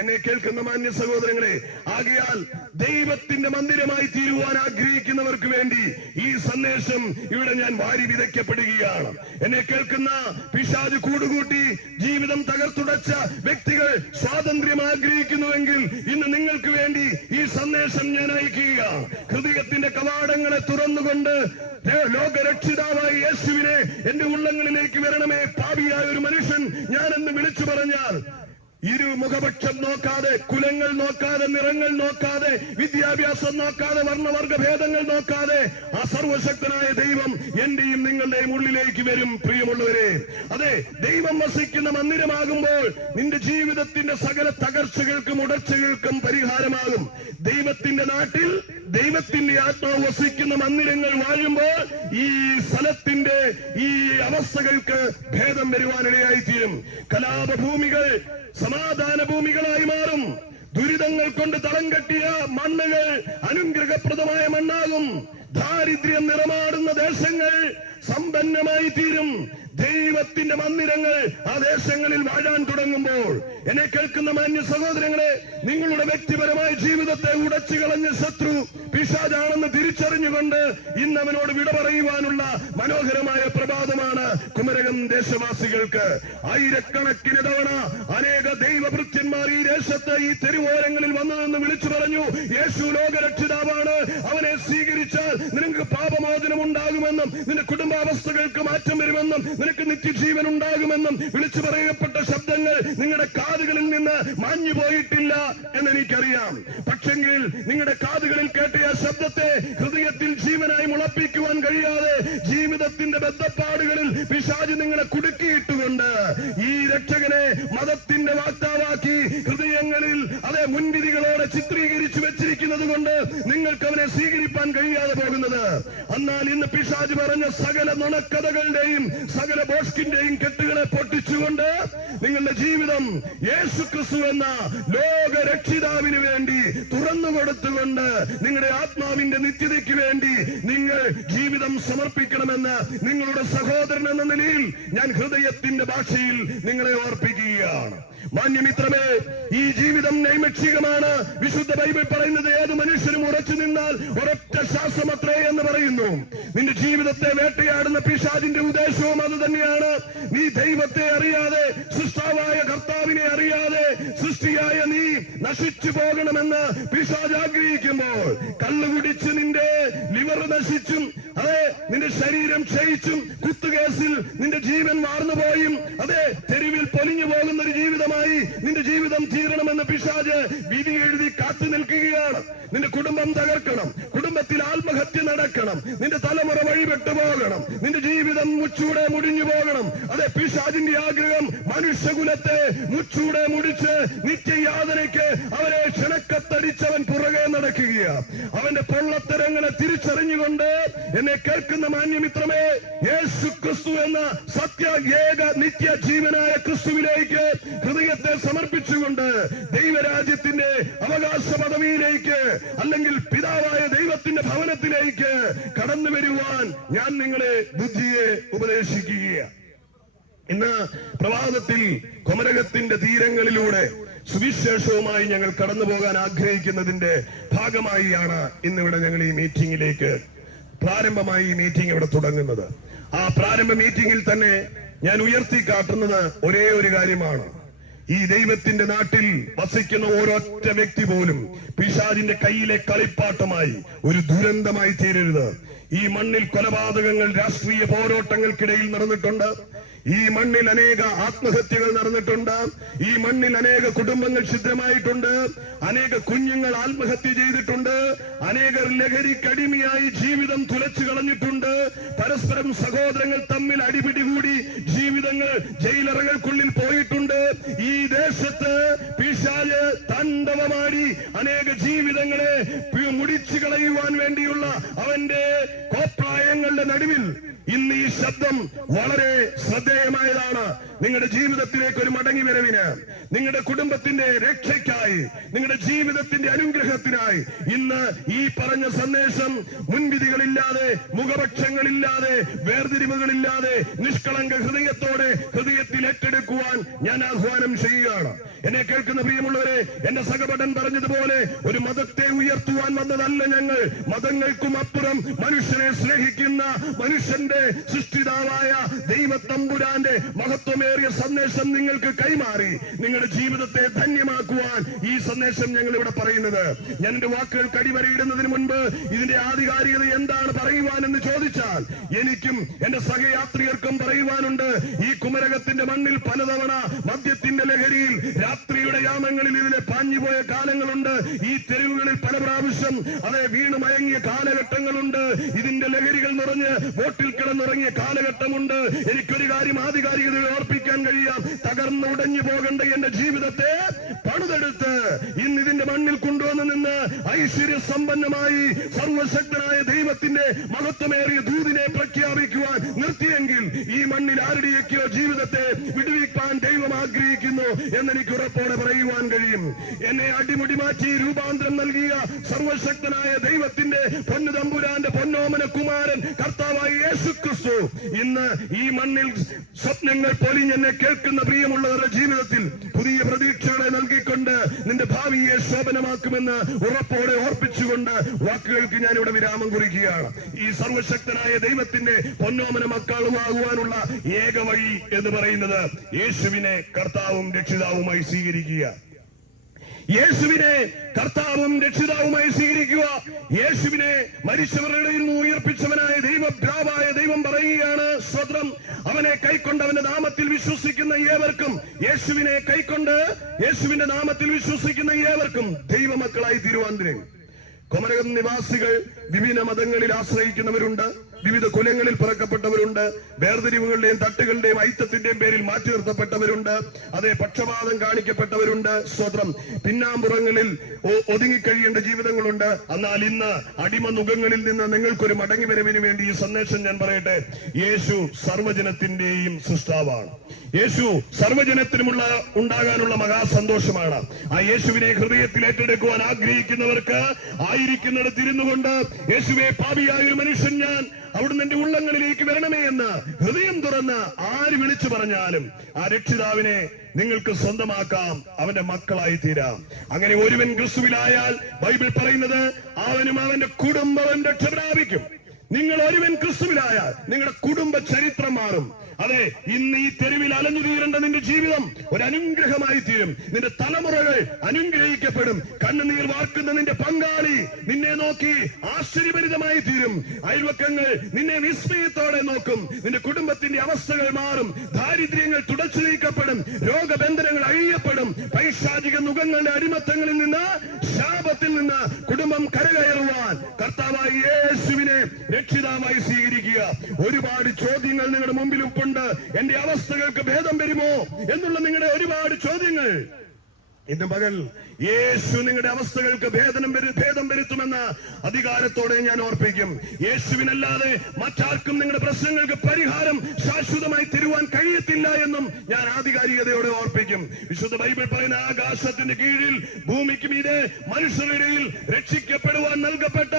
എന്നെ കേൾക്കുന്ന മാന്യ സഹോദരങ്ങളെ, ആകയാൽ ദൈവത്തിന്റെ മന്ദിരമായി തീരുവാൻ ആഗ്രഹിക്കുന്നവർക്ക് വേണ്ടി ഈ സന്ദേശം ഇവിടെ ഞാൻ വാരി വിതയ്ക്കപ്പെടുകയാണ്. എന്നെ കേൾക്കുന്ന പിശാച് കൂടുകൂട്ടി ജീവിതം തകർത്തുടച്ച വ്യക്തികൾ സ്വാതന്ത്ര്യം ആഗ്രഹിക്കുന്നുവെങ്കിൽ ഇന്ന് നിങ്ങൾക്ക് വേണ്ടി ഈ സന്ദേശം ഞാൻ അയക്കുക. ഹൃദയത്തിന്റെ കവാടങ്ങളെ തുറന്നുകൊണ്ട് ലോകരക്ഷിതാവായ യേശുവിനെ എന്റെ ഉള്ളങ്ങളിലേക്ക് വരണമേ പാപിയായ ഒരു മനുഷ്യൻ ഞാനെന്ന് വിളിച്ചു പറഞ്ഞാൽ ഇരുമുഖപക്ഷം നോക്കാതെ, കുലങ്ങൾ നോക്കാതെ, നിറങ്ങൾ നോക്കാതെ, വിദ്യാഭ്യാസം നോക്കാതെ, വർണ്ണവർഗ ഭേദങ്ങൾ നോക്കാതെ ആ സർവശക്തനായ ദൈവം എന്റെയും നിങ്ങളുടെയും ഉള്ളിലേക്ക് വരും. പ്രിയമുള്ളവരെ, അതെ ദൈവം വസിക്കുന്ന മന്ദിരമാകുമ്പോൾ നിന്റെ ജീവിതത്തിന്റെ സകല തകർച്ചകൾക്കും ഉടർച്ചകൾക്കും പരിഹാരമാകും. ദൈവത്തിന്റെ നാട്ടിൽ ദൈവത്തിന്റെ ആത്മാവ് വസിക്കുന്ന മന്ദിരങ്ങൾ വാഴുമ്പോൾ ഈ സ്ഥലത്തിന്റെ ഈ അവസ്ഥകൾക്ക് ഭേദം വരുവാനിടയായിത്തീരും. കലാപഭൂമികൾ സമാധാന ഭൂമികളായി മാറും. ദുരിതങ്ങൾ കൊണ്ട് തളം കെട്ടിയ മണ്ണുകൾ അനുഗ്രഹപ്രദമായ മണ്ണാകും. ദാരിദ്ര്യം നിറമാടുന്ന ദേശങ്ങൾ സമ്പന്നമായി തീരും. ദൈവത്തിന്റെ മന്ദിരങ്ങൾ ആ ദേശങ്ങളിൽ വാഴാൻ തുടങ്ങുമ്പോൾ എന്നെ കേൾക്കുന്ന മാന്യ സഹോദരങ്ങളെ, നിങ്ങളുടെ വ്യക്തിപരമായ ജീവിതത്തെ ഉടച്ചു കളഞ്ഞ ശത്രു പിശാചാണെന്ന് തിരിച്ചറിഞ്ഞുകൊണ്ട് ഇന്ന് അവനോട് വിട പറയുവാനുള്ള മനോഹരമായ പ്രഭാതമാണ് കുമരകം ദേശവാസികൾക്ക്. ആയിരക്കണക്കിന് തവണ അനേക ദൈവഭൃത്യന്മാർ ഈ ദേശത്ത് ഈ തെരുവോരങ്ങളിൽ വന്നതെന്ന് വിളിച്ചു പറഞ്ഞു, യേശു ലോകരക്ഷിതാവാണ്, അവനെ സ്വീകരിച്ചാൽ നിനക്ക് പാപമോചനം ഉണ്ടാകുമെന്നും നിന്റെ കുടുംബാവസ്ഥകൾക്ക് മാറ്റം വരുമെന്നും നിനക്ക് നിത്യജീവൻ ഉണ്ടാകുമെന്നും വിളിച്ചു പറയപ്പെട്ട ശബ്ദങ്ങൾ നിങ്ങളുടെ കാതുകളിൽ നിന്ന് മാഞ്ഞു പോയിട്ടില്ല എന്നെനിക്കറിയാം. പക്ഷെങ്കിൽ നിങ്ങളുടെ കാതുകളിൽ കേട്ട ആ ശബ്ദത്തെ ഹൃദയത്തിൽ ജീവനായി മുളപ്പിക്കുവാൻ കഴിയാതെ ജീവിതത്തിന്റെ ബദ്ധപ്പാടുകളിൽ പിശാച് നിങ്ങളെ കുടുക്കിയിട്ടുകൊണ്ട് ഈ രക്ഷകനെ മതത്തിന്റെ വാക്താവാക്കി ഹൃദയങ്ങളിൽ അതേ മുൻവിധികളോടെ ചിത്രീകരിച്ചു വെച്ചിരിക്കുന്നത് കൊണ്ട് നിങ്ങൾക്ക് അവനെ സ്വീകരിപ്പാൻ കഴിയാതെ പോകുന്നത്. എന്നാൽ ഇന്ന് പിശാച് പറഞ്ഞ സകല നുണക്കഥകളുടെയും സകല ബോഷ്കിന്റെയും കെട്ടുകളെ പൊട്ടിച്ചുകൊണ്ട് നിങ്ങളുടെ ജീവിതം യേശുക്രിസ്തു എന്ന ലോകരക്ഷിതാവിന് വേണ്ടി തുറന്നു കൊടുത്തുകൊണ്ട് നിങ്ങളുടെ ആത്മാവിന്റെ നിത്യതയ്ക്ക് വേണ്ടി നിങ്ങൾ ജീവിതം സമർപ്പിക്കണമെന്ന് നിങ്ങളുടെ സഹോദരൻ എന്ന നിലയിൽ ഞാൻ ഹൃദയത്തിന്റെ ഭാഷയിൽ നിങ്ങളെ ഓർപ്പിക്കുകയാണ്. മാന്യമിത്രമേ, ഈ ജീവിതം നൈമിഷികമാണ്. വിശുദ്ധ ബൈബിൾ പറയുന്നത് ഏത് മനുഷ്യനും ഉറച്ചു നിന്നാൽ ഒരൊറ്റ ശ്വാസമത്രേ എന്ന് പറയുന്നു. നിന്റെ ജീവിതത്തെ വേട്ടയാടുന്ന പിശാചിന്റെ ഉദ്ദേശവും അത് തന്നെയാണ്. നീ ദൈവത്തെ അറിയാതെ, സൃഷ്ടാവായ കർത്താവിനെ അറിയാതെ സൃഷ്ടിയായ നീ നശിച്ചു പോകണമെന്ന് പിശാച് ആഗ്രഹിക്കുമ്പോൾ കള്ളുകുടിച്ച് നിന്റെ ലിവർ നശിച്ചും അതെ നിന്റെ ശരീരം ക്ഷയിച്ചും കുത്തുകേസിൽ നിന്റെ ജീവൻ വാർന്നുപോയും അതെ തെരുവിൽ പൊലിഞ്ഞു പോകുന്ന ഒരു ജീവിതമായി നിന്റെ ജീവിതം തീരണമെന്ന് പിശാച് വിധി എഴുതി കാത്തു നിൽക്കുകയാണ്. നിന്റെ കുടുംബം തകർക്കണം, കുടുംബത്തിൽ ആത്മഹത്യ നടക്കണം, നിന്റെ തലമുറ വഴിപെട്ടു പോകണം, നിന്റെ ജീവിതം മുച്ചൂടെ മുടിഞ്ഞു പോകണം. അതെ പിശാചിന്റെ ആഗ്രഹം മനുഷ്യകുലത്തെ മുച്ചൂടെ മുടിച്ച് നിത്യയാതനയ്ക്ക് അവരെ ക്ഷണക്കത്തടിച്ചവൻ പുറകെ നടക്കുകയാണ്. അവന്റെ പൊള്ളത്തരങ്ങളെ തിരിച്ചറിഞ്ഞുകൊണ്ട് എന്നെ കേൾക്കുന്ന മാന്യമിത്രമേ, യേശു ക്രിസ്തു എന്ന സത്യ ഏക നിത്യ ജീവനായ ക്രിസ്തുവിലേക്ക് ഹൃദയത്തെ സമർപ്പിച്ചുകൊണ്ട് ദൈവരാജ്യത്തിന്റെ അവകാശ പദവിയിലേക്ക് അല്ലെങ്കിൽ പിതാവായ ദൈവത്തിന്റെ ഭവനത്തിലേക്ക് കടന്നു വരുവാൻ ഞാൻ നിങ്ങളെ ബുദ്ധിയെ ഉപദേശിക്കുകയാണ്. ഇന്ന് പ്രഭാതത്തിൽ കുമരകത്തിന്റെ തീരങ്ങളിലൂടെ സുവിശേഷവുമായി ഞങ്ങൾ കടന്നു പോകാൻ ആഗ്രഹിക്കുന്നതിന്റെ ഭാഗമായിയാണ് ഇന്നിവിടെ ഞങ്ങൾ ഈ മീറ്റിംഗിലേക്ക് പ്രാരംഭമായി ഈ മീറ്റിംഗ് ഇവിടെ തുടങ്ങുന്നത്. ആ പ്രാരംഭ മീറ്റിംഗിൽ തന്നെ ഞാൻ ഉയർത്തിക്കാട്ടുന്നത് ഒരേ ഒരു കാര്യമാണ്. ഈ ദൈവത്തിന്റെ നാട്ടിൽ വസിക്കുന്ന ഓരോറ്റ വ്യക്തി പോലും പിശാചിന്റെ കയ്യിലെ കളിപ്പാട്ടമായി ഒരു ദുരന്തമായി തീരരുത്. ഈ മണ്ണിൽ കൊലപാതകങ്ങൾ, രാഷ്ട്രീയ പോരാട്ടങ്ങൾക്കിടയിൽ നടന്നിട്ടുണ്ട്. ഈ മണ്ണിൽ അനേക ആത്മഹത്യകൾ നടന്നിട്ടുണ്ട്. ഈ മണ്ണിൽ അനേക കുടുംബങ്ങൾ ഛിദ്രമായിട്ടുണ്ട്. അനേക കുഞ്ഞുങ്ങൾ ആത്മഹത്യ ചെയ്തിട്ടുണ്ട്. അനേകർ ലഹരിക്കടിമയായി ജീവിതം തുലച്ചു കളഞ്ഞിട്ടുണ്ട്. പരസ്പരം സഹോദരങ്ങൾ തമ്മിൽ അടിപിടി കൂടി ജീവിതങ്ങൾ ജയിലറകൾക്കുള്ളിൽ പോയിട്ടുണ്ട്. ഈ ദേശത്ത് പിശാച് താണ്ഡവമാടി അനേക ജീവിതങ്ങളെ മുടിച്ചു കളയുവാൻ വേണ്ടിയുള്ള അവന്റെ കോപ്രായങ്ങളുടെ നടുവിൽ ഇന്ന് ഈ ശബ്ദം വളരെ ശ്രദ്ധേയമായതാണ്. നിങ്ങളുടെ ജീവിതത്തിലേക്ക് ഒരു മടങ്ങി വരവിന്, നിങ്ങളുടെ കുടുംബത്തിന്റെ രക്ഷയ്ക്കായി, നിങ്ങളുടെ ജീവിതത്തിന്റെ അനുഗ്രഹത്തിനായി ഇന്ന് ഈ പറഞ്ഞ സന്ദേശം മുൻവിധികളില്ലാതെ, മുഖപക്ഷങ്ങളില്ലാതെ, വേർതിരിവുകളില്ലാതെ നിഷ്കളങ്ക ഹൃദയത്തോടെ ഹൃദയത്തിൽ ഏറ്റെടുക്കുവാൻ ഞാൻ ആഹ്വാനം ചെയ്യുകയാണ്. എന്നെ കേൾക്കുന്ന പ്രിയമുള്ളവരെ, എന്റെ സഹപഠൻ പറഞ്ഞതുപോലെ ഒരു മതത്തെ ഉയർത്തുവാൻ വന്നതല്ല ഞങ്ങൾ. മതങ്ങൾക്കും അപ്പുറം മനുഷ്യനെ സ്നേഹിക്കുന്ന, മനുഷ്യന്റെ സൃഷ്ടിതാവായ ദൈവത്തമ്പുരാന്റെ മഹത്വമേറിയ സന്ദേശം നിങ്ങൾക്ക് കൈമാറി നിങ്ങളുടെ ജീവിതത്തെ ധന്യമാക്കുവാൻ ഈ സന്ദേശം ഞങ്ങൾ ഇവിടെ പറയുന്നത്. ഞാൻ എന്റെ വാക്കുകൾ കടിവരയിടുന്നതിന് മുൻപ് ഇതിന്റെ ആധികാരികത എന്താണ് പറയുവാനെന്ന് ചോദിച്ചാൽ എനിക്കും എന്റെ സഹയാത്രികർക്കും പറയുവാനുണ്ട്. ഈ കുമരകത്തിന്റെ മണ്ണിൽ പലതവണ മദ്യത്തിന്റെ ലഹരിയിൽ രാത്രിയുടെ യാമങ്ങളിൽ ഇതിലെ പാഞ്ഞുപോയ കാലങ്ങളുണ്ട്. ഈ തെരുവുകളിൽ പല പ്രാവശ്യം അതെ വീണ് മയങ്ങിയ കാലഘട്ടങ്ങളുണ്ട്. ഇതിന്റെ ലഹരികൾ നിറഞ്ഞ് ബോട്ടിൽ കിടന്നിറങ്ങിയ കാലഘട്ടമുണ്ട്. എനിക്കൊരു കാര്യം ആധികാരികത ഓർപ്പിക്കാൻ കഴിയാം. തകർന്നുടഞ്ഞു പോകേണ്ട എന്റെ ജീവിതത്തെ പണിതെടുത്ത് ഇന്ന് ഇതിന്റെ മണ്ണിൽ കൊണ്ടുവന്ന് നിന്ന് ഐശ്വര്യ സമ്പന്നമായി സർവശക്തനായ ദൈവത്തിന്റെ മഹത്വമേറിയ ദൂതിനെ പ്രഖ്യാപിക്കുവാൻ നിർത്തിയെങ്കിൽ ഈ മണ്ണിൽ ആരുടെയൊക്കെയോ ജീവിതത്തെ വിടുവിക്കാൻ ദൈവം ആഗ്രഹിക്കുന്നു എന്നെനിക്ക് ഉറപ്പോടെ പറയുവാൻ കഴിയും. എന്നെ അടിമുടി മാറ്റി രൂപാന്തരം നൽകിയ സർവശക്തനായ ദൈവത്തിന്റെ പൊന്നു തമ്പുരാന്റെ പൊന്നോമന കുമാരൻ കർത്താവായ യേശുക്രിസ്തു ഇന്ന് ഈ മണ്ണിൽ സ്വപ്നങ്ങൾ പൊലിഞ്ഞെന്നെ കേൾക്കുന്ന പ്രിയമുള്ളവരുടെ ജീവിതത്തിൽ പുതിയ പ്രതീക്ഷകളെ നൽകിക്കൊണ്ട് നിന്റെ ഭാവിയെ ശോഭനമാക്കുമെന്ന് ഉറപ്പോടെ ഓർപ്പിച്ചുകൊണ്ട് വാക്കുകൾക്ക് ഞാനിവിടെ വിരാമം കുറിക്കുകയാണ്. ഈ സർവശക്തനായ ദൈവത്തിന്റെ പൊന്നോമന മക്കളുമാകുവാനുള്ള ഏക വഴി എന്ന് പറയുന്നത് യേശുവിനെ കർത്താവും രക്ഷിതാവുമായി സ്വീകരിക്കുക. യേശുവിനെ കർത്താവും രക്ഷിതാവുമായി സ്വീകരിക്കുക. യേശുവിനെ മരിച്ചവരുടെ നിന്ന് ഉയർപ്പിച്ചവനായ ദൈവഭ്രാവായ ദൈവം പറയുകയാണ്, സ്വത്രം അവനെ കൈക്കൊണ്ട് അവന്റെ നാമത്തിൽ വിശ്വസിക്കുന്ന ഏവർക്കും, യേശുവിനെ കൈക്കൊണ്ട് യേശുവിന്റെ നാമത്തിൽ വിശ്വസിക്കുന്ന ഏവർക്കും ദൈവമക്കളായി തീരുവാൻ. കുമരകം നിവാസികൾ വിവിധ മതങ്ങളിൽ ആശ്രയിക്കുന്നവരുണ്ട്, വിവിധ കുലങ്ങളിൽ പിറക്കപ്പെട്ടവരുണ്ട്, വേർതിരിവുകളുടെയും തട്ടുകളുടെയും ഐക്യത്തിന്റെയും പേരിൽ മാറ്റി നിർത്തപ്പെട്ടവരുണ്ട്, അതേ പക്ഷപാതം കാണിക്കപ്പെട്ടവരുണ്ട്, സ്വത്രം പിന്നാമ്പുറങ്ങളിൽ ഒതുങ്ങിക്കഴിയേണ്ട ജീവിതങ്ങളുണ്ട്. എന്നാൽ ഇന്ന് അടിമനുഖങ്ങളിൽ നിന്ന് നിങ്ങൾക്കൊരു മടങ്ങി വരവിന് വേണ്ടി ഈ സന്ദേശം ഞാൻ പറയട്ടെ. യേശു സർവ്വജനത്തിന്റെയും സൃഷ്ടാവാണ്. യേശു സർവ്വജനത്തിനുമുള്ള ഉണ്ടാകാനുള്ള മഹാസന്തോഷമാണ്. ആ യേശുവിനെ ഹൃദയത്തിൽ ഏറ്റെടുക്കുവാൻ ആഗ്രഹിക്കുന്നവർക്ക് ആയിരിക്കുന്നിടത്ത് ഇരുന്നു കൊണ്ട് യേശുവെ പാപിയായ ഒരു മനുഷ്യൻ ഞാൻ, അവിടുന്ന് എന്റെ ഉള്ളങ്ങളിലേക്ക് വരണമേ എന്ന് ഹൃദയം തുറന്ന് ആര് വിളിച്ചു പറഞ്ഞാലും ആ രക്ഷിതാവിനെ നിങ്ങൾക്ക് സ്വന്തമാക്കാം, അവന്റെ മക്കളായി തീരാം. അങ്ങനെ ഒരുവൻ ക്രിസ്തുവിലായാൽ ബൈബിൾ പറയുന്നത് അവനും അവന്റെ കുടുംബവും രക്ഷ പ്രാപിക്കും. നിങ്ങൾ ഒരുവൻ ക്രിസ്തുവിലായാൽ നിങ്ങളുടെ കുടുംബ ചരിത്രം മാറും. അതെ, ഇന്ന് ഈ തെരുവിൽ അലഞ്ഞു തീരേണ്ട നിന്റെ ജീവിതം ഒരു അനുഗ്രഹമായി തീരും. നിന്റെ തലമുറകൾ അനുഗ്രഹിക്കപ്പെടും. കണ്ണുനീർ വാർക്കുന്ന നിന്റെ പങ്കാളി നിന്നെ നോക്കി ആശ്ചര്യഭരിതമായി തീരും. അയൽവക്കങ്ങൾ നിന്നെ വിസ്മയത്തോടെ നോക്കും. നിന്റെ കുടുംബത്തിന്റെ അവസ്ഥകൾ മാറും. ദാരിദ്ര്യങ്ങൾ തുടച്ചു നീക്കപ്പെടും. രോഗബന്ധനങ്ങൾ അഴിയപ്പെടും. പൈശാചിക നുഖങ്ങളുടെ അടിമത്തങ്ങളിൽ നിന്ന്, ശാപത്തിൽ നിന്ന് കുടുംബം കരകയറുവാൻ കർത്താവായ യേശുവിനെ രക്ഷിതാവായി സ്വീകരിക്കുക. ഒരുപാട് ചോദ്യങ്ങൾ നിങ്ങളുടെ മുമ്പിൽ ഉപ്പുണ്ട്. എന്റെ അവസ്ഥകൾക്ക് ഭേദം വരുമോ എന്നുള്ള നിങ്ങളുടെ ഒരുപാട് ചോദ്യങ്ങൾ ഇന്ന് പകൽ യേശു നിങ്ങളുടെ അവസ്ഥകൾക്ക് ഭേദം വരുത്തുമെന്ന് അധികാരത്തോടെ ഞാൻ ഓർപ്പിക്കും. യേശുവിനല്ലാതെ മറ്റാർക്കും നിങ്ങളുടെ പ്രശ്നങ്ങൾക്ക് പരിഹാരം ശാശ്വതമായി തരുവാൻ കഴിയത്തില്ല എന്നും ഞാൻ ആധികാരികതയോടെ ഓർപ്പിക്കും. വിശുദ്ധ ബൈബിൾ പറയുന്ന ആകാശത്തിന്റെ കീഴിൽ ഭൂമിക്ക് മീതെ മനുഷ്യരുടെയിൽ രക്ഷിക്കപ്പെടുവാൻ നൽകപ്പെട്ട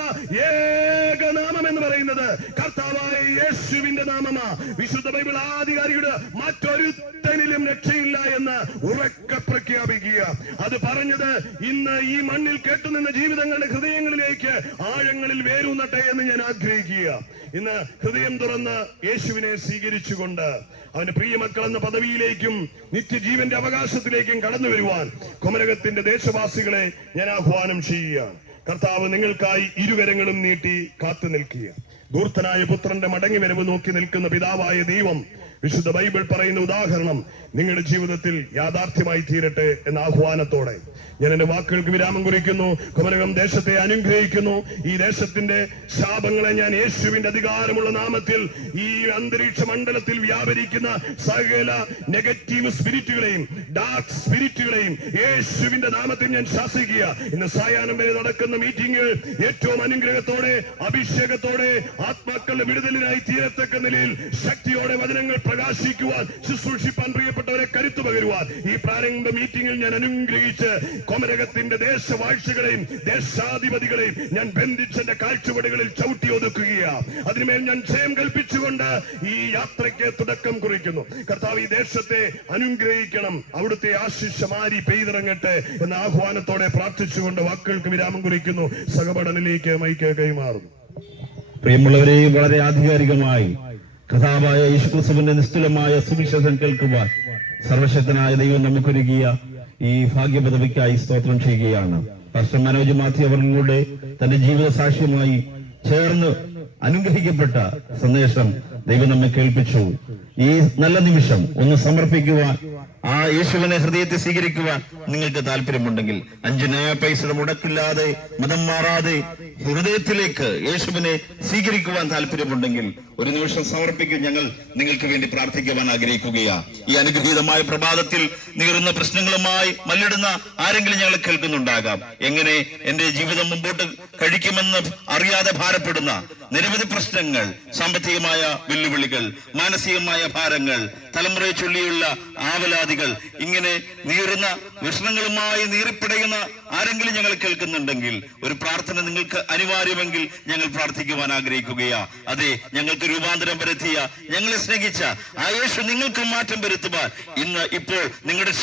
ഏകനാമം എന്ന് പറയുന്നത് കർത്താവായ യേശുവിന്റെ നാമമാ. വിശുദ്ധ ബൈബിൾ ആധികാരികത മറ്റൊരുത്തനിലും രക്ഷയില്ല എന്ന് ഉറക്കെ പ്രഖ്യാപിക്കുക. അത് പറഞ്ഞത് ഇന്ന് ഈ മണ്ണിൽ കേട്ടുനിന്ന ജീവിതങ്ങളുടെ ഹൃദയങ്ങളിലേക്ക് ആഴങ്ങളിൽ വേരൂന്നട്ടെ എന്ന് ഞാൻ ആഗ്രഹിക്കുക. ഇന്ന് ഹൃദയം തുറന്ന് യേശുവിനെ സ്വീകരിച്ചുകൊണ്ട് അവന്റെ പ്രിയമക്കൾ എന്ന പദവിയിലേക്കും നിത്യജീവന്റെ അവകാശത്തിലേക്കും കടന്നു വരുവാൻ കുമരകത്തിന്റെ ദേശവാസികളെ ഞാൻ ആഹ്വാനം ചെയ്യുകയാണ്. കർത്താവ് നിങ്ങൾക്കായി ഇരുകരങ്ങളും നീട്ടി കാത്തു നിൽക്കുക. ധൂർത്തനായ പുത്രന്റെ മടങ്ങി വരവ് നോക്കി നിൽക്കുന്ന പിതാവായ ദൈവം വിശുദ്ധ ബൈബിൾ പറയുന്ന ഉദാഹരണം നിങ്ങളുടെ ജീവിതത്തിൽ യാഥാർത്ഥ്യമായി തീരട്ടെ എന്ന ആഹ്വാനത്തോടെ ഞാൻ എന്റെ വാക്കുകൾക്ക് വിരാമം കുറിക്കുന്നു. കുമരകം ദേശത്തെ അനുഗ്രഹിക്കുന്നു. ഈ ദേശത്തിന്റെ ശാപങ്ങളെ ഞാൻ യേശുവിന്റെ അധികാരമുള്ള നാമത്തിൽ ഈ അന്തരീക്ഷ മണ്ഡലത്തിൽ വ്യാപരിക്കുന്ന സകല നെഗറ്റീവ് സ്പിരിറ്റുകളെയും ഡാർക്ക് സ്പിരിറ്റുകളെയും യേശുവിന്റെ നാമത്തിൽ ഞാൻ ശാസിക്കുക. ഇന്ന് സായാഹ്നം വരെ നടക്കുന്ന മീറ്റിംഗുകൾ ഏറ്റവും അനുഗ്രഹത്തോടെ, അഭിഷേകത്തോടെ, ആത്മാക്കളുടെ വിടുതലിനായി തീരത്തക്ക നിലയിൽ ശക്തിയോടെ വചനങ്ങൾ പ്രകാശിക്കുവാൻ, ശുശ്രൂഷിപ്പാൻ പ്രിയപ്പെട്ടവരെ കരുത്തു പകരുവാൻ ഈ പ്രാരംഭ മീറ്റിംഗിൽ ഞാൻ അനുഗ്രഹിച്ച് കൊമരകത്തിന്റെ ദേശവാഴ്ചകളെയും ദേശാധിപതികളെയും ഞാൻ ബന്ധിച്ചെന്റെ കാഴ്ചവടുകളിൽ ചവിട്ടി ഒതുക്കുകയാണ്. അതിനുമേൽ ഞാൻ ജയം കൽപ്പിച്ചുകൊണ്ട് ഈ യാത്രയ്ക്ക് തുടക്കം കുറിക്കുന്നു. കർത്താവ് ഈ ദേശത്തെ അനുഗ്രഹിക്കണം, അവിടുത്തെ ആശിഷമാരി പെയ്തിറങ്ങട്ടെ എന്ന ആഹ്വാനത്തോടെ പ്രാർത്ഥിച്ചുകൊണ്ട് വാക്കുകൾക്ക് വിരാമം കുറിക്കുന്നു. സഹപഠനിലേക്ക് മൈക്ക് കൈമാറും. പ്രിയമുള്ളവരെ, വളരെ ആധികാരികമായി കഥാവായ യേശുക്രിസ്തുവിന്റെ നിസ്തുലമായ സുവിശേഷം കേൾക്കുവാൻ സർവശക്തനായ ദൈവം നമുക്കൊരുക്കിയ ഈ ഭാഗ്യപദവിക്കായി സ്തോത്രം ചെയ്യുകയാണ്. പാസ്റ്റർ മനോജ് മാത്യു അവരുടെ തന്റെ ജീവിത സാക്ഷ്യമായി ചേർന്ന് അനുഗ്രഹിക്കപ്പെട്ട സന്ദേശം ദൈവം നമ്മെ കേൾപ്പിച്ചു. ഈ നല്ല നിമിഷം ഒന്ന് സമർപ്പിക്കുവാൻ, ആ യേശുവിനെ ഹൃദയത്തെ സ്വീകരിക്കുവാൻ നിങ്ങൾക്ക് താല്പര്യമുണ്ടെങ്കിൽ 5 നയ പൈസയുടെ മുടക്കില്ലാതെ, മതം മാറാതെ ഹൃദയത്തിലേക്ക് യേശുവിനെ സ്വീകരിക്കുവാൻ താല്പര്യമുണ്ടെങ്കിൽ ഒരു നിമിഷം സമർപ്പിക്കും. ഞങ്ങൾ നിങ്ങൾക്ക് വേണ്ടി പ്രാർത്ഥിക്കുവാൻ ആഗ്രഹിക്കുകയാണ്. ഈ അനുഗ്രഹീതമായ പ്രഭാതത്തിൽ നീറുന്ന പ്രശ്നങ്ങളുമായി മല്ലിടുന്ന ആരെങ്കിലും ഞങ്ങൾ കേൾക്കുന്നുണ്ടാകാം. എങ്ങനെ എന്റെ ജീവിതം മുമ്പോട്ട് കഴിക്കുമെന്ന് അറിയാതെ ഭാരപ്പെടുന്ന നിരവധി പ്രശ്നങ്ങൾ, സാമ്പത്തികമായ വെല്ലുവിളികൾ, മാനസികമായ ഭാരങ്ങൾ, തലമുറയെ ചൊല്ലിയുള്ള ആവലാതികൾ, ഇങ്ങനെ നീറുന്ന വിഷമങ്ങളുമായി നീറിപ്പിടയുന്ന ആരെങ്കിലും ഞങ്ങൾ കേൾക്കുന്നുണ്ടെങ്കിൽ ഒരു പ്രാർത്ഥന നിങ്ങൾക്ക് അനിവാര്യമെങ്കിൽ ഞങ്ങൾ പ്രാർത്ഥിക്കുവാൻ ആഗ്രഹിക്കുകയാ. അതെ, ഞങ്ങൾക്ക് രൂപാന്തരം വരുത്തിയ, ഞങ്ങളെ സ്നേഹിച്ച ആ യേശു നിങ്ങൾക്ക് മാറ്റം വരുത്തുവാൻ ഇന്ന് ഇപ്പോൾ നിങ്ങളുടെ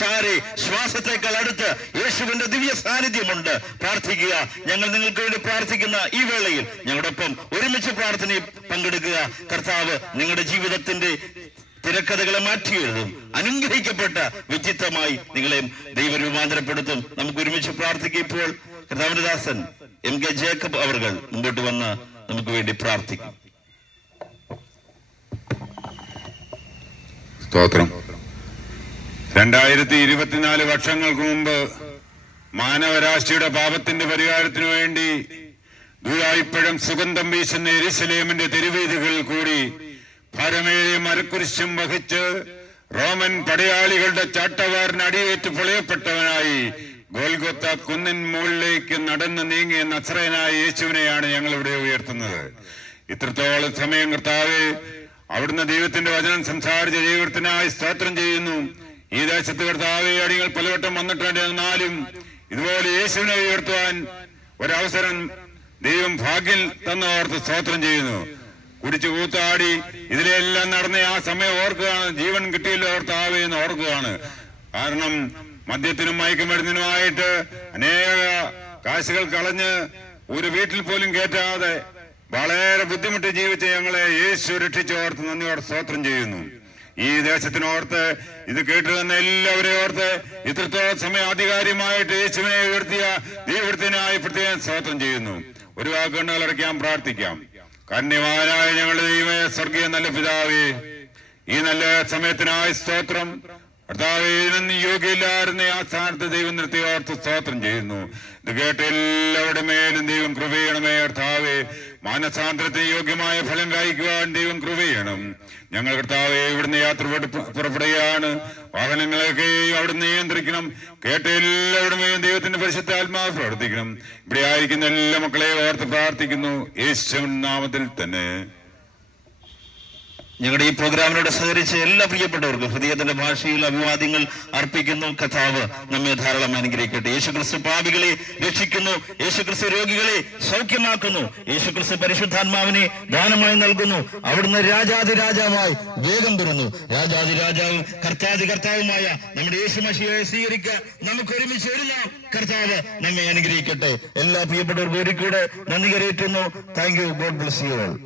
ശ്വാസത്തെക്കാൾ അടുത്ത് യേശുവിന്റെ ദിവ്യ സാന്നിധ്യമുണ്ട്. പ്രാർത്ഥിക്കുക. ഞങ്ങൾ നിങ്ങൾക്ക് വേണ്ടി പ്രാർത്ഥിക്കുന്ന ഈ വേളയിൽ ഞങ്ങളോടൊപ്പം ഒരുമിച്ച് പ്രാർത്ഥനയിൽ പങ്കെടുക്കുക. കർത്താവ് നിങ്ങളുടെ ജീവിതത്തിന്റെ തിരക്കഥകളെ മാറ്റിയെഴുതും. അനുഗ്രഹിക്കപ്പെട്ട വ്യക്തിത്വമായി നിങ്ങളെ ദൈവരൂപാന്തരപ്പെടുത്തും. നമുക്ക് ഒരുമിച്ച് പ്രാർത്ഥിക്കും. ഇപ്പോൾ കർത്താവിന്റെ ദാസൻ MK ജേക്കബ് അവർ മുമ്പോട്ട് വന്ന് നമുക്ക് വേണ്ടി പ്രാർത്ഥിക്കും. സ്തോത്രം. 2024 വർഷങ്ങൾക്ക് മുമ്പ് മാനവരാശിയുടെ പാപത്തിന്റെ പരിഹാരത്തിനു വേണ്ടി ദുരായിപ്പഴം സുഗന്ധം വീശുന്ന യെരൂശലേമിന്റെ തെരുവീഥികളിൽ കൂടി ഭാരമേറിയ മരക്കുരിശും വഹിച്ച് റോമൻ പടയാളികളുടെ ചാട്ടവാറിന് അടിയേറ്റ് പൊളയപ്പെട്ടവനായി ഗോൽഗൊത്ത കുന്നിൻ മുകളിലേക്ക് നടന്നു നീങ്ങിയ നസ്രയനായ യേശുവിനെയാണ് ഞങ്ങൾ ഇവിടെ ഉയർത്തുന്നത്. ഇത്രത്തോളം സമയം കർത്താവേ, അവിടുന്ന് ദൈവത്തിന്റെ വചനം സംസാരിച്ച ദൈവത്തിനായി സ്തോത്രം ചെയ്യുന്നു. ഈ ദേശത്ത് കർത്താവേ, അടികൾ പലവട്ടം വന്നിട്ടുണ്ട്. എന്നാലും ഇതുപോലെ യേശുവിനെ ഉയർത്തുവാൻ ഒരവസരം ദൈവം ഭാഗ്യം തന്നോർത്ത് സ്തോത്രം ചെയ്യുന്നു. കുടിച്ചു കൂത്താടി ഇതിലെല്ലാം നടന്ന ആ സമയം ഓർക്കുകയാണ്. ജീവൻ കിട്ടിയില്ല ഓർത്താവേ എന്ന് ഓർക്കുകയാണ്. കാരണം മദ്യത്തിനും മയക്കുമരുന്നിനുമായിട്ട് അനേക കാശുകൾ കളഞ്ഞ് ഒരു വീട്ടിൽ പോലും കയറ്റാതെ വളരെ ബുദ്ധിമുട്ടി ജീവിച്ച ഞങ്ങളെ യേശു രക്ഷിച്ചോർത്ത് നന്ദിയോടെ സ്തോത്രം ചെയ്യുന്നു. ഈ ദേശത്തിനോർത്ത്, ഇത് കേട്ടുവന്ന എല്ലാവരെയും ഓർത്ത് ഇത്രത്തോളം സമയം ആധികാരികമായിട്ട് യേശുവിനെ ഉയർത്തിയ ദൈവത്തിനായി പ്രത്യേകം സ്തോത്രം ചെയ്യുന്നു. ഒരു വാക്കുകൾ അടയ്ക്കാൻ പ്രാർത്ഥിക്കാം. കന്യവാനായ ഞങ്ങളുടെ ദൈവമേ, സ്വർഗീയ നല്ല പിതാവേ, ഈ നല്ല സമയത്തിനായി സ്തോത്രം. കർത്താവേ, ഇതിനൊന്നും യോഗ്യമില്ലായിരുന്ന ആ സ്ഥാനത്ത് ദൈവം നിർത്തിയോർത്ത് സ്തോത്രം ചെയ്യുന്നു. ഇത് കേട്ട് എല്ലാവരുടെ മേലും ദൈവം കൃപ ചെയ്യണമേ. കർത്താവേ, മാനസാന്തരത്തിന് യോഗ്യമായ ഫലം കായ്ക്കുവാൻ ദൈവം കൃപ ചെയ്യണം. ഞങ്ങൾ കർത്താവേ ഇവിടുന്ന് യാത്ര പുറപ്പെടുകയാണ്. വാഹനങ്ങളൊക്കെ അവിടുന്ന് നിയന്ത്രിക്കണം. കേട്ട എല്ലാവരുടെ മേലും ദൈവത്തിന്റെ പരിശുദ്ധ ആത്മാവ് പ്രവർത്തിക്കണം. ഇവിടെ ആയിരിക്കുന്ന എല്ലാ മക്കളെ ഓർത്ത് പ്രാർത്ഥിക്കുന്നു, യേശുവിൻ നാമത്തിൽ തന്നെ. ഞങ്ങളുടെ ഈ പ്രോഗ്രാമിനോട് സഹകരിച്ച എല്ലാ പ്രിയപ്പെട്ടവർക്കും ഹൃദയത്തിന്റെ ഭാഷയിൽ അഭിവാദ്യങ്ങൾ അർപ്പിക്കുന്നു. കർത്താവ് നമ്മെ ധാരാളം അനുഗ്രഹിക്കട്ടെ. യേശുക്രിസ്തു പാപികളെ രക്ഷിക്കുന്നു. യേശുക്രിസ്തു രോഗികളെ സൗഖ്യമാക്കുന്നു. യേശുക്രിസ്തു പരിശുദ്ധാത്മാവിനെ ദാനമായി നൽകുന്നു. അവിടുന്ന് രാജാതിരാജാവായി വേഗം വരുന്നു. രാജാതിരാജാവും കർത്താവുമായ നമ്മുടെ യേശു മശിഹയെ സ്വീകരിക്കാൻ നമുക്ക് ഒരുമിച്ച് ഒരുങ്ങാം. കർത്താവ് നമ്മെ അനുഗ്രഹിക്കട്ടെ. എല്ലാ പ്രിയപ്പെട്ടവർക്കും ഒരിക്കലും നന്ദി കരയറ്റുന്നു. Thank you. God bless you all.